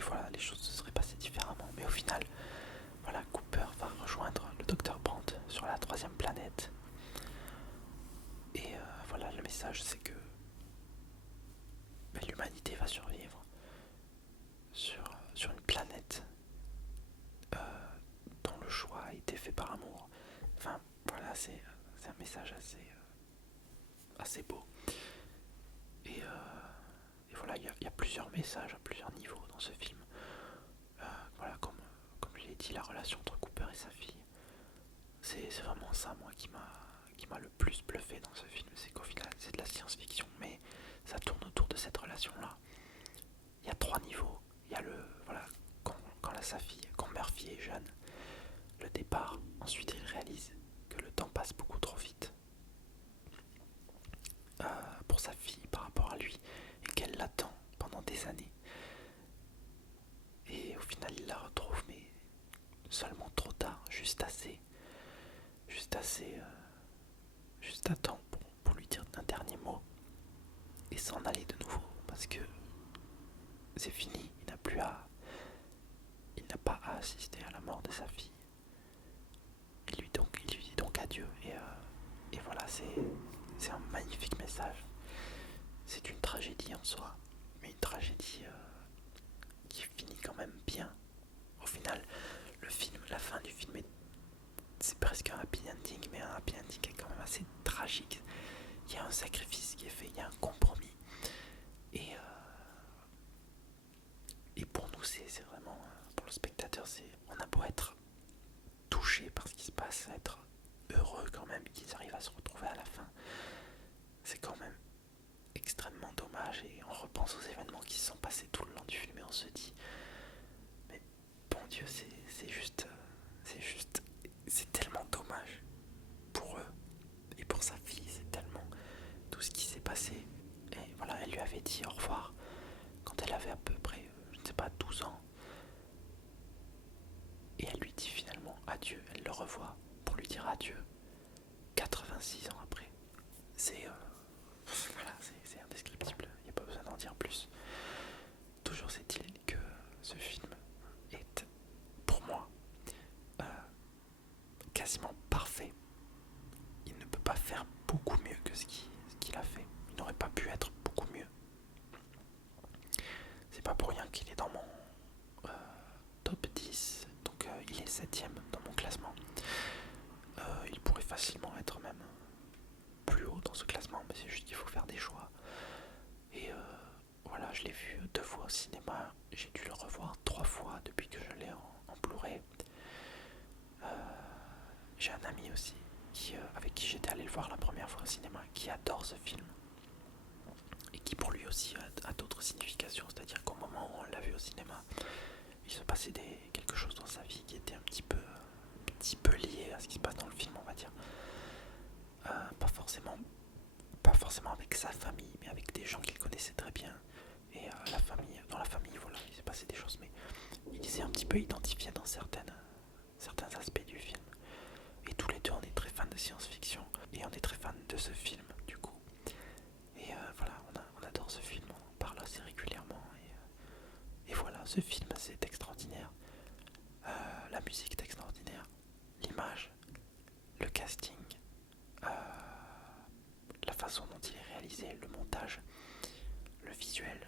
voilà, les choses se seraient passées différemment. Mais au final, voilà, Cooper va rejoindre le docteur Brandt sur la 3e planète. Et voilà, le message, c'est que l'humanité va survivre sur une planète dont le choix a été fait par amour. Enfin, voilà, c'est un message assez beau. Et voilà, il y a plusieurs messages à plusieurs niveaux dans ce film. Voilà, comme je l'ai dit, la relation entre Cooper et sa fille, c'est vraiment ça, moi, qui m'a le plus bluffé dans ce film. C'est qu'au final, c'est de la science-fiction, mais ça tourne autour de cette relation-là. Il y a 3 niveaux. Il y a quand Murphy est jeune, le départ. Ensuite, il réalise que le temps passe beaucoup trop vite pour sa fille par rapport à lui, et qu'elle l'attend pendant des années. Et au final, il la retrouve, mais seulement trop tard, juste à temps pour lui dire un dernier mot et s'en aller de nouveau, parce que c'est fini, il n'a pas à assister à la mort de sa fille. Il lui dit donc adieu, et voilà, c'est un magnifique message. C'est une tragédie en soi, mais une tragédie qui finit quand même bien. Au final, la fin du film c'est presque un happy ending, mais un happy ending qui est quand même assez tragique. Il y a un sacrifice qui est fait, il y a un compromis. Et pour nous, c'est vraiment, pour le spectateur, on a beau être touché par ce qui se passe, être heureux quand même qu'ils arrivent à se retrouver à la fin. C'est quand même extrêmement dommage, et on repense aux événements qui se sont passés tout le long du film et on se dit, mais bon Dieu, c'est tellement dommage pour eux et pour sa fille, c'est tellement tout ce qui s'est passé. Et voilà, elle lui avait dit au revoir quand elle avait à peu près, je ne sais pas, 12 ans. Et elle lui dit finalement adieu, elle le revoit pour lui dire adieu 86 ans après. C'est indescriptible, il n'y a pas besoin d'en dire plus. Toujours est-il que ce film est, pour moi, quasiment parfait. Il ne peut pas faire beaucoup mieux que ce qu'il a fait. Il n'aurait pas pu être beaucoup mieux. C'est pas pour rien qu'il est dans mon top 10, donc il est 7ème dans mon classement. Il pourrait facilement être même plus haut dans ce classement, mais c'est juste qu'il faut faire des choix. Et voilà, je l'ai vu 2 fois au cinéma. J'ai dû le revoir 3 fois depuis que je l'ai en Blu-ray. J'ai un ami aussi avec qui j'étais allé le voir la première fois au cinéma, qui adore ce film et qui pour lui aussi a d'autres significations, c'est-à-dire qu'au moment où on l'a vu au cinéma, il se passait quelque chose dans sa vie qui était un petit peu lié à ce qui se passe dans le film, on va dire. Pas forcément avec sa famille, mais avec des gens qu'il connaissait très bien. Et dans la famille, voilà, il s'est passé des choses, mais il s'est un petit peu identifié dans certains aspects du film. Et tous les deux, on est très fans de science-fiction, et on est très fans de ce film, du coup. Et voilà, on adore ce film, on en parle assez régulièrement, et voilà, ce film, c'est extraordinaire. La musique est extraordinaire, l'image, le casting, la façon dont il est réalisé, le montage, le visuel,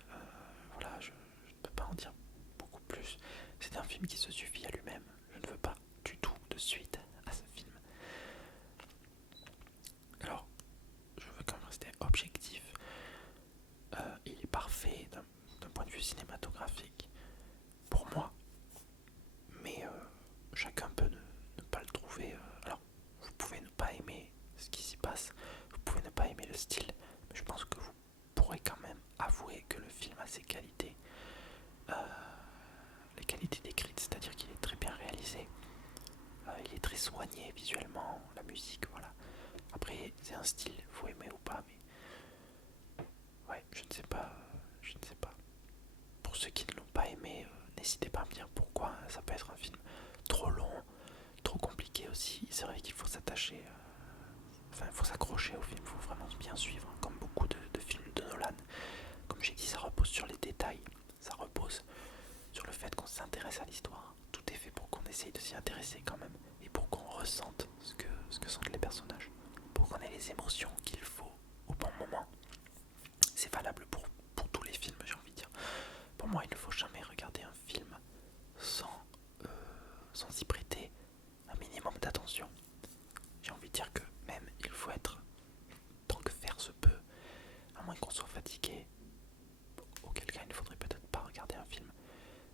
voilà, je ne peux pas en dire beaucoup plus. C'est un film qui se suffit à lui-même. Je ne veux pas du tout de suite à ce film. Alors, je veux quand même rester objectif. Il est parfait d'un point de vue cinématographique pour moi, mais chacun peut ne pas le trouver. Alors, vous pouvez ne pas aimer ce qui s'y passe, vous pouvez ne pas aimer le style, mais je pense que vous pourrez quand même avouer que le film a ses qualités. Les qualités décrites, c'est-à-dire qu'il est très bien réalisé, il est très soigné visuellement, la musique, voilà. Après, c'est un style, faut aimer ou pas, mais ouais, je ne sais pas. Pour ceux qui ne l'ont pas aimé, n'hésitez pas à me dire pourquoi. Ça peut être un film trop long, trop compliqué aussi. C'est vrai qu'il faut s'attacher, enfin, il faut s'accrocher au film, il faut vraiment bien suivre, comme beaucoup de films de Nolan. Comme j'ai dit, ça repose sur les détails, ça repose sur le fait qu'on s'intéresse à l'histoire. Tout est fait pour qu'on essaye de s'y intéresser quand même, et pour qu'on ressente ce que sentent les personnages, pour qu'on ait les émotions qu'il faut au bon moment. C'est valable pour tous les films, j'ai envie de dire. Pour moi, il ne faut jamais regarder un film sans y prêter un minimum d'attention. J'ai envie de dire que même il faut être, tant que faire se peut, à moins qu'on soit fatigué, auquel cas il ne faudrait peut-être pas regarder un film,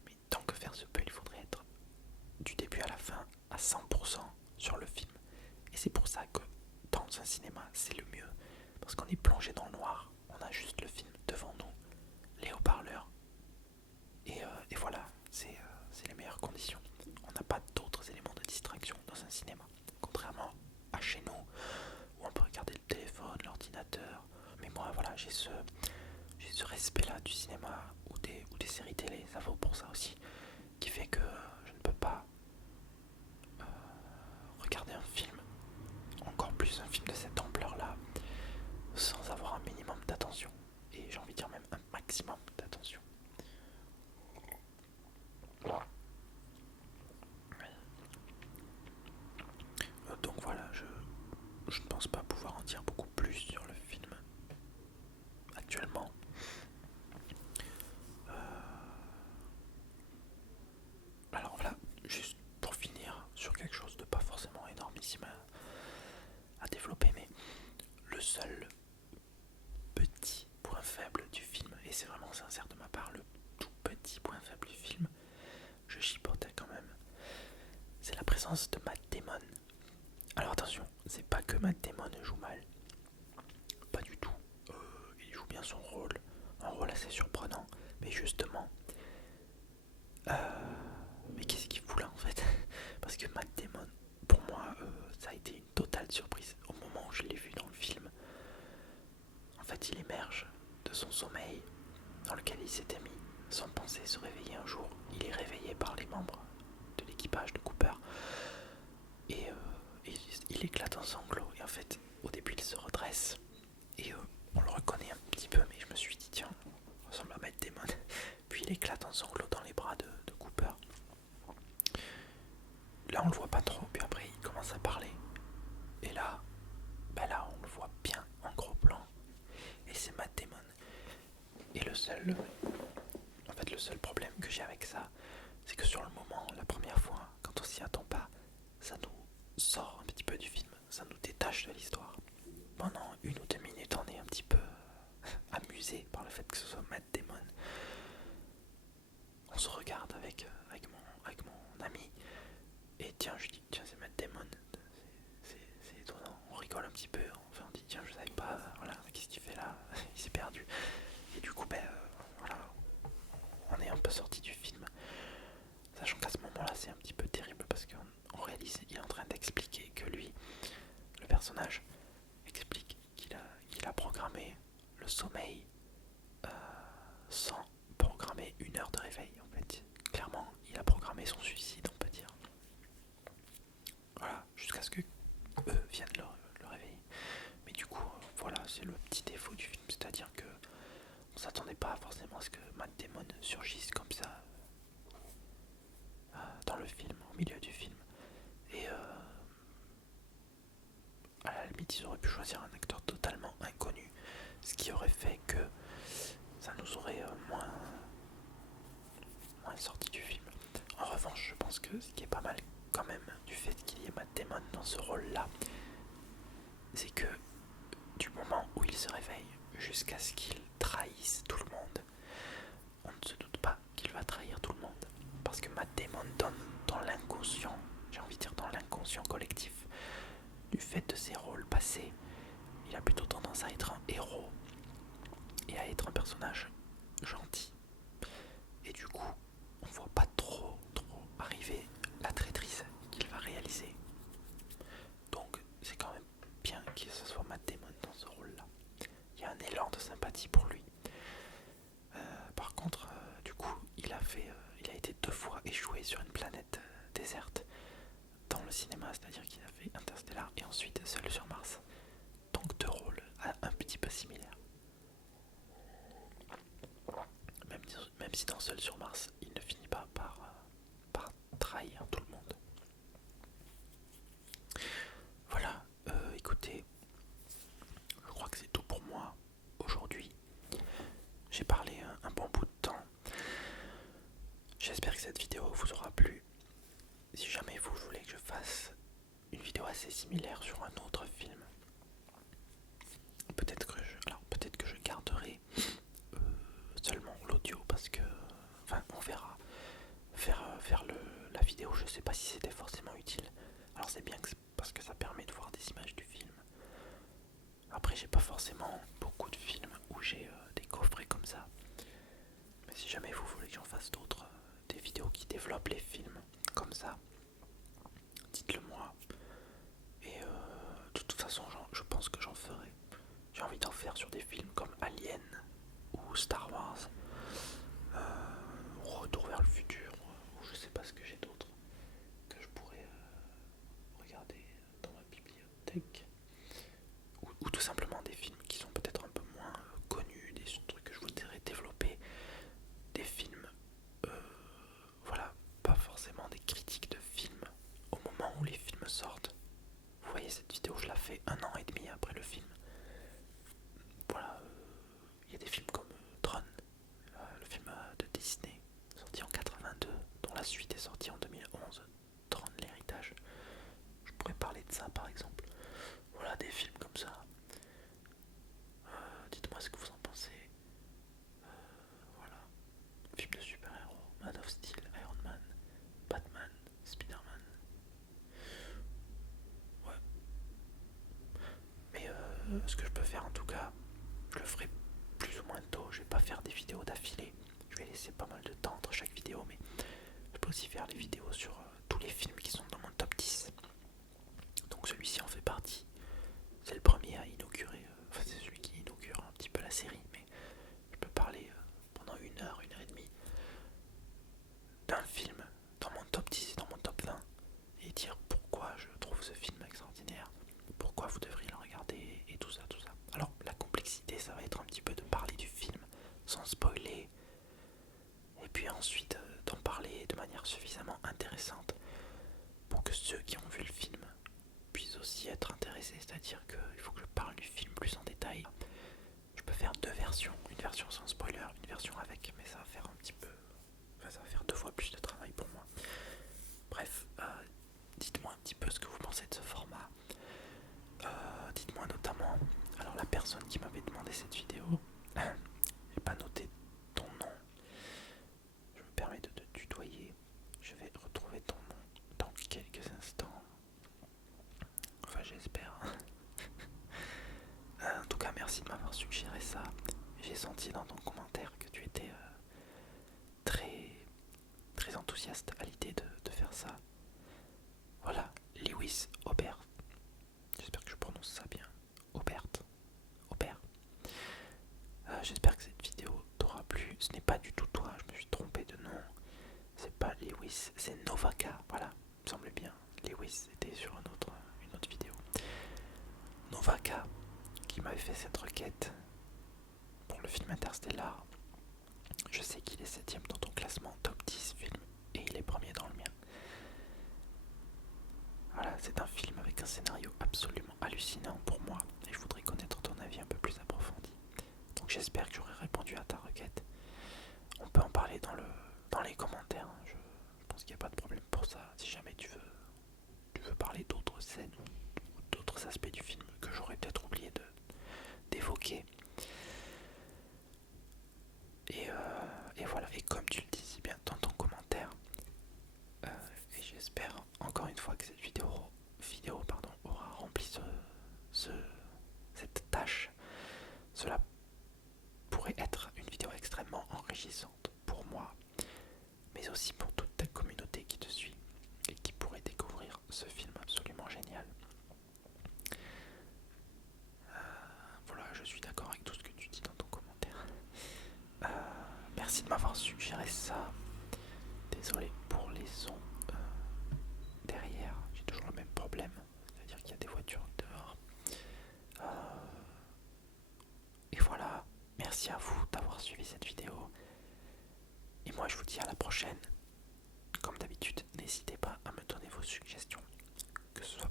mais tant que faire se peut, il faudrait être du début à la fin à 100% sur le film. Et c'est pour ça que dans un cinéma, c'est le mieux, parce qu'on est plongé dans le noir, on a juste le film devant nous, les haut-parleurs, et voilà, c'est les meilleures conditions. On n'a pas d'autres éléments de distraction dans un cinéma, contrairement à chez nous, où on peut regarder le téléphone, l'ordinateur. Mais moi, voilà, j'ai ce respect-là du cinéma ou des séries télé, ça vaut pour ça aussi, qui fait que je ne peux pas regarder un film, encore plus un film de cette ampleur-là, sans avoir un minimum d'attention. Et j'ai envie de dire même un maximum d'attention. Donc voilà, je ne pense pas pouvoir en dire beaucoup plus sur le film actuellement. Alors voilà, juste pour finir sur quelque chose de pas forcément énormissime à développer, mais le seul petit point faible du film, et c'est vraiment sincère de ma part, le tout petit point faible du film, je chipotais quand même, c'est la présence de Matt Damon. Alors attention, c'est pas que Matt Damon joue mal, pas du tout. Il joue bien son rôle, un rôle assez surprenant, mais justement, mais qu'est-ce qu'il fout là en fait? Parce que Matt Damon, pour moi, ça a été une totale surprise au moment où je l'ai vu dans le film. En fait, il émerge de son sommeil dans lequel il s'était mis, sans penser se réveiller un jour. Il est réveillé par les membres de l'équipage de Cooper et il éclate en sanglots. Et en fait, au début, il se redresse et on le reconnaît un petit peu, mais je me suis dit tiens, on ressemble à Matt Damon. Puis il éclate en sanglots dans les bras de Cooper. Là, on le voit pas trop, puis après, il commence à parler. Et là, là, on le voit bien en gros plan. Et c'est Matt Damon. Et le seul problème que j'ai avec ça, c'est que sur le moment, la première fois, quand on s'y attend pas, ça nous sort un petit peu du film, ça nous détache de l'histoire. Pendant 1 ou 2 minutes, on est un petit peu amusé par le fait que ce soit Matt Damon. tiens, je dis tiens, c'est Matt Damon. C'est étonnant, on rigole un petit peu, enfin on dit tiens, je savais pas, voilà, qu'est-ce qu'il fait là, il s'est perdu. Et du coup, voilà, on est un peu sorti du film, sachant qu'à ce moment-là, c'est un petit peu terrible parce qu'on réalise, il est en train d'expliquer que lui, le personnage, explique qu'il a programmé le sommeil sans programmer 1 heure de réveil en fait. Clairement, il a programmé son suicide, on peut dire. Voilà, jusqu'à ce que eux viennent le réveiller. Mais du coup, voilà, c'est le petit défaut du film, c'est-à-dire que on s'attendait pas forcément à ce que Matt Damon surgisse comme ça dans le film, au milieu du film. Et à la limite, ils auraient pu choisir un acteur totalement inconnu, ce qui aurait fait que ça nous aurait moins sorti du film. En revanche, je pense que ce qui est pas mal quand même du fait qu'il y ait Matt Damon dans ce rôle-là, c'est que du moment où il se réveille jusqu'à ce qu'il trahisse tout le monde, on ne se doute pas qu'il va trahir tout le monde. Parce que Matt Damon donne dans l'inconscient, j'ai envie de dire dans l'inconscient collectif, du fait de ses rôles passés, il a plutôt tendance à être un héros et à être un personnage gentil. Et du coup, on voit pas trop arriver la traîtrise qu'il va réaliser. Donc c'est quand même bien que ce soit Matt Damon dans ce rôle-là. Il y a un élan de sympathie pour lui. Par contre, du coup, il a été 2 fois échoué sur une planète déserte dans le cinéma, c'est-à-dire qu'il a fait Interstellar et ensuite Seul sur Mars. Donc 2 rôles un petit peu similaires. Même si dans Seul sur Mars, il ne finit pas par trahir tout le monde. Voilà, écoutez, je crois que c'est tout pour moi aujourd'hui. J'ai parlé un bon bout de temps. J'espère que cette vidéo vous aura plu. Si jamais vous voulez que je fasse une vidéo assez similaire sur un autre film, peut-être que je garderai seulement l'audio parce que, enfin, on verra. Faire la vidéo, je sais pas si c'était forcément utile. Alors c'est bien parce que ça permet de voir des images du film. Après, j'ai pas forcément beaucoup de films où j'ai des coffrets comme ça. Mais si jamais vous voulez que j'en fasse d'autres, des vidéos qui développent les films comme ça, dites-le moi. Et de toute façon, je pense que j'en ferai. J'ai envie d'en faire sur des films comme Alien ou Star Wars, Retour vers le futur, ou je sais pas ce que j'ai d'autre que je pourrais regarder dans ma bibliothèque. Ou tout simplement des films qui sont peut-être un peu moins connus, des trucs que je voudrais développer, des films, voilà, pas forcément des critiques de films au moment où les films sortent. Vous voyez, cette vidéo, je la fais 1 an et demi après le film. Voilà, il y a des films comme Tron, le film de Disney, sorti en 82, dont la suite est sortie en 2011, Tron l'héritage. Je pourrais parler de ça par exemple. Voilà, des films comme ça. Dites-moi ce que vous en pensez. Voilà. Film de super-héros, Man of Steel, Iron Man, Batman, Spider-Man. Ouais. Mais ce que je peux faire en tout cas, je le ferai plus ou moins tôt. Je vais pas faire des vidéos d'affilée. Je vais laisser pas mal de temps entre chaque vidéo, mais je peux aussi faire des vidéos sur tous les films qui sont dans mon top 10. Donc celui-ci en fait partie. C'est le premier à inaugurer, enfin c'est celui qui inaugure un petit peu la série, mais je peux parler pendant 1 heure, 1 heure et demie d'un film dans mon top 10 et dans mon top 20 et dire pourquoi je trouve ce film extraordinaire, pourquoi vous devriez le regarder et tout ça, tout ça. Alors la complexité, ça va être un petit peu de parler du film sans spoiler et puis ensuite d'en parler de manière suffisamment intéressante pour que ceux qui ont vu le film puissent aussi être intéressés, c'est-à-dire qu'il faut que je parle du film plus en détail. Je peux faire 2 versions, une version sans spoiler, une version avec, mais ça va faire un petit peu, enfin ça va faire 2 fois plus de travail pour moi. Bref, dites-moi un petit peu ce que vous pensez de ce format. Dites-moi notamment, alors la personne qui m'avait demandé cette vidéo, j'ai pas noté ton nom, je me permets de te tutoyer, je vais retrouver ton nom dans quelques instants. enthousiaste à l'idée de faire ça. Voilà, Lewis Aubert. J'espère que je prononce ça bien. Aubert. J'espère que cette vidéo t'aura plu. Ce n'est pas du tout toi, je me suis trompé de nom. C'est pas Lewis, c'est Novaka. Voilà, il me semble bien. Lewis était sur une autre vidéo. Novaka qui m'avait fait cette requête pour le film Interstellar. Je sais qu'il est 7ème dans ton classement top 10 film et il est premier dans le mien. Voilà, c'est un film avec un scénario absolument hallucinant pour moi et je voudrais connaître ton avis un peu plus approfondi. Donc j'espère que j'aurai répondu à ta requête. On peut en parler dans les commentaires, hein. Je pense qu'il n'y a pas de problème pour ça. Si jamais tu veux parler d'autres scènes ou d'autres aspects du film que j'aurais peut-être oublié d'évoquer. Et voilà, et comme tu le dis si bien dans ton commentaire, et j'espère encore une fois que cette vidéo aura rempli cette tâche. Cela pourrait être une vidéo extrêmement enrichissante pour moi, mais aussi pour toute ta communauté qui te suit et qui pourrait découvrir ce film absolument génial. Voilà, je suis d'accord avec tout ce que tu dis dans ton commentaire. Merci de m'avoir suggéré ça. Désolé pour les sons derrière, j'ai toujours le même problème, c'est-à-dire qu'il y a des voitures dehors. Et voilà, merci à vous d'avoir suivi cette vidéo. Et moi je vous dis à la prochaine. Comme d'habitude, n'hésitez pas à me donner vos suggestions, que ce soit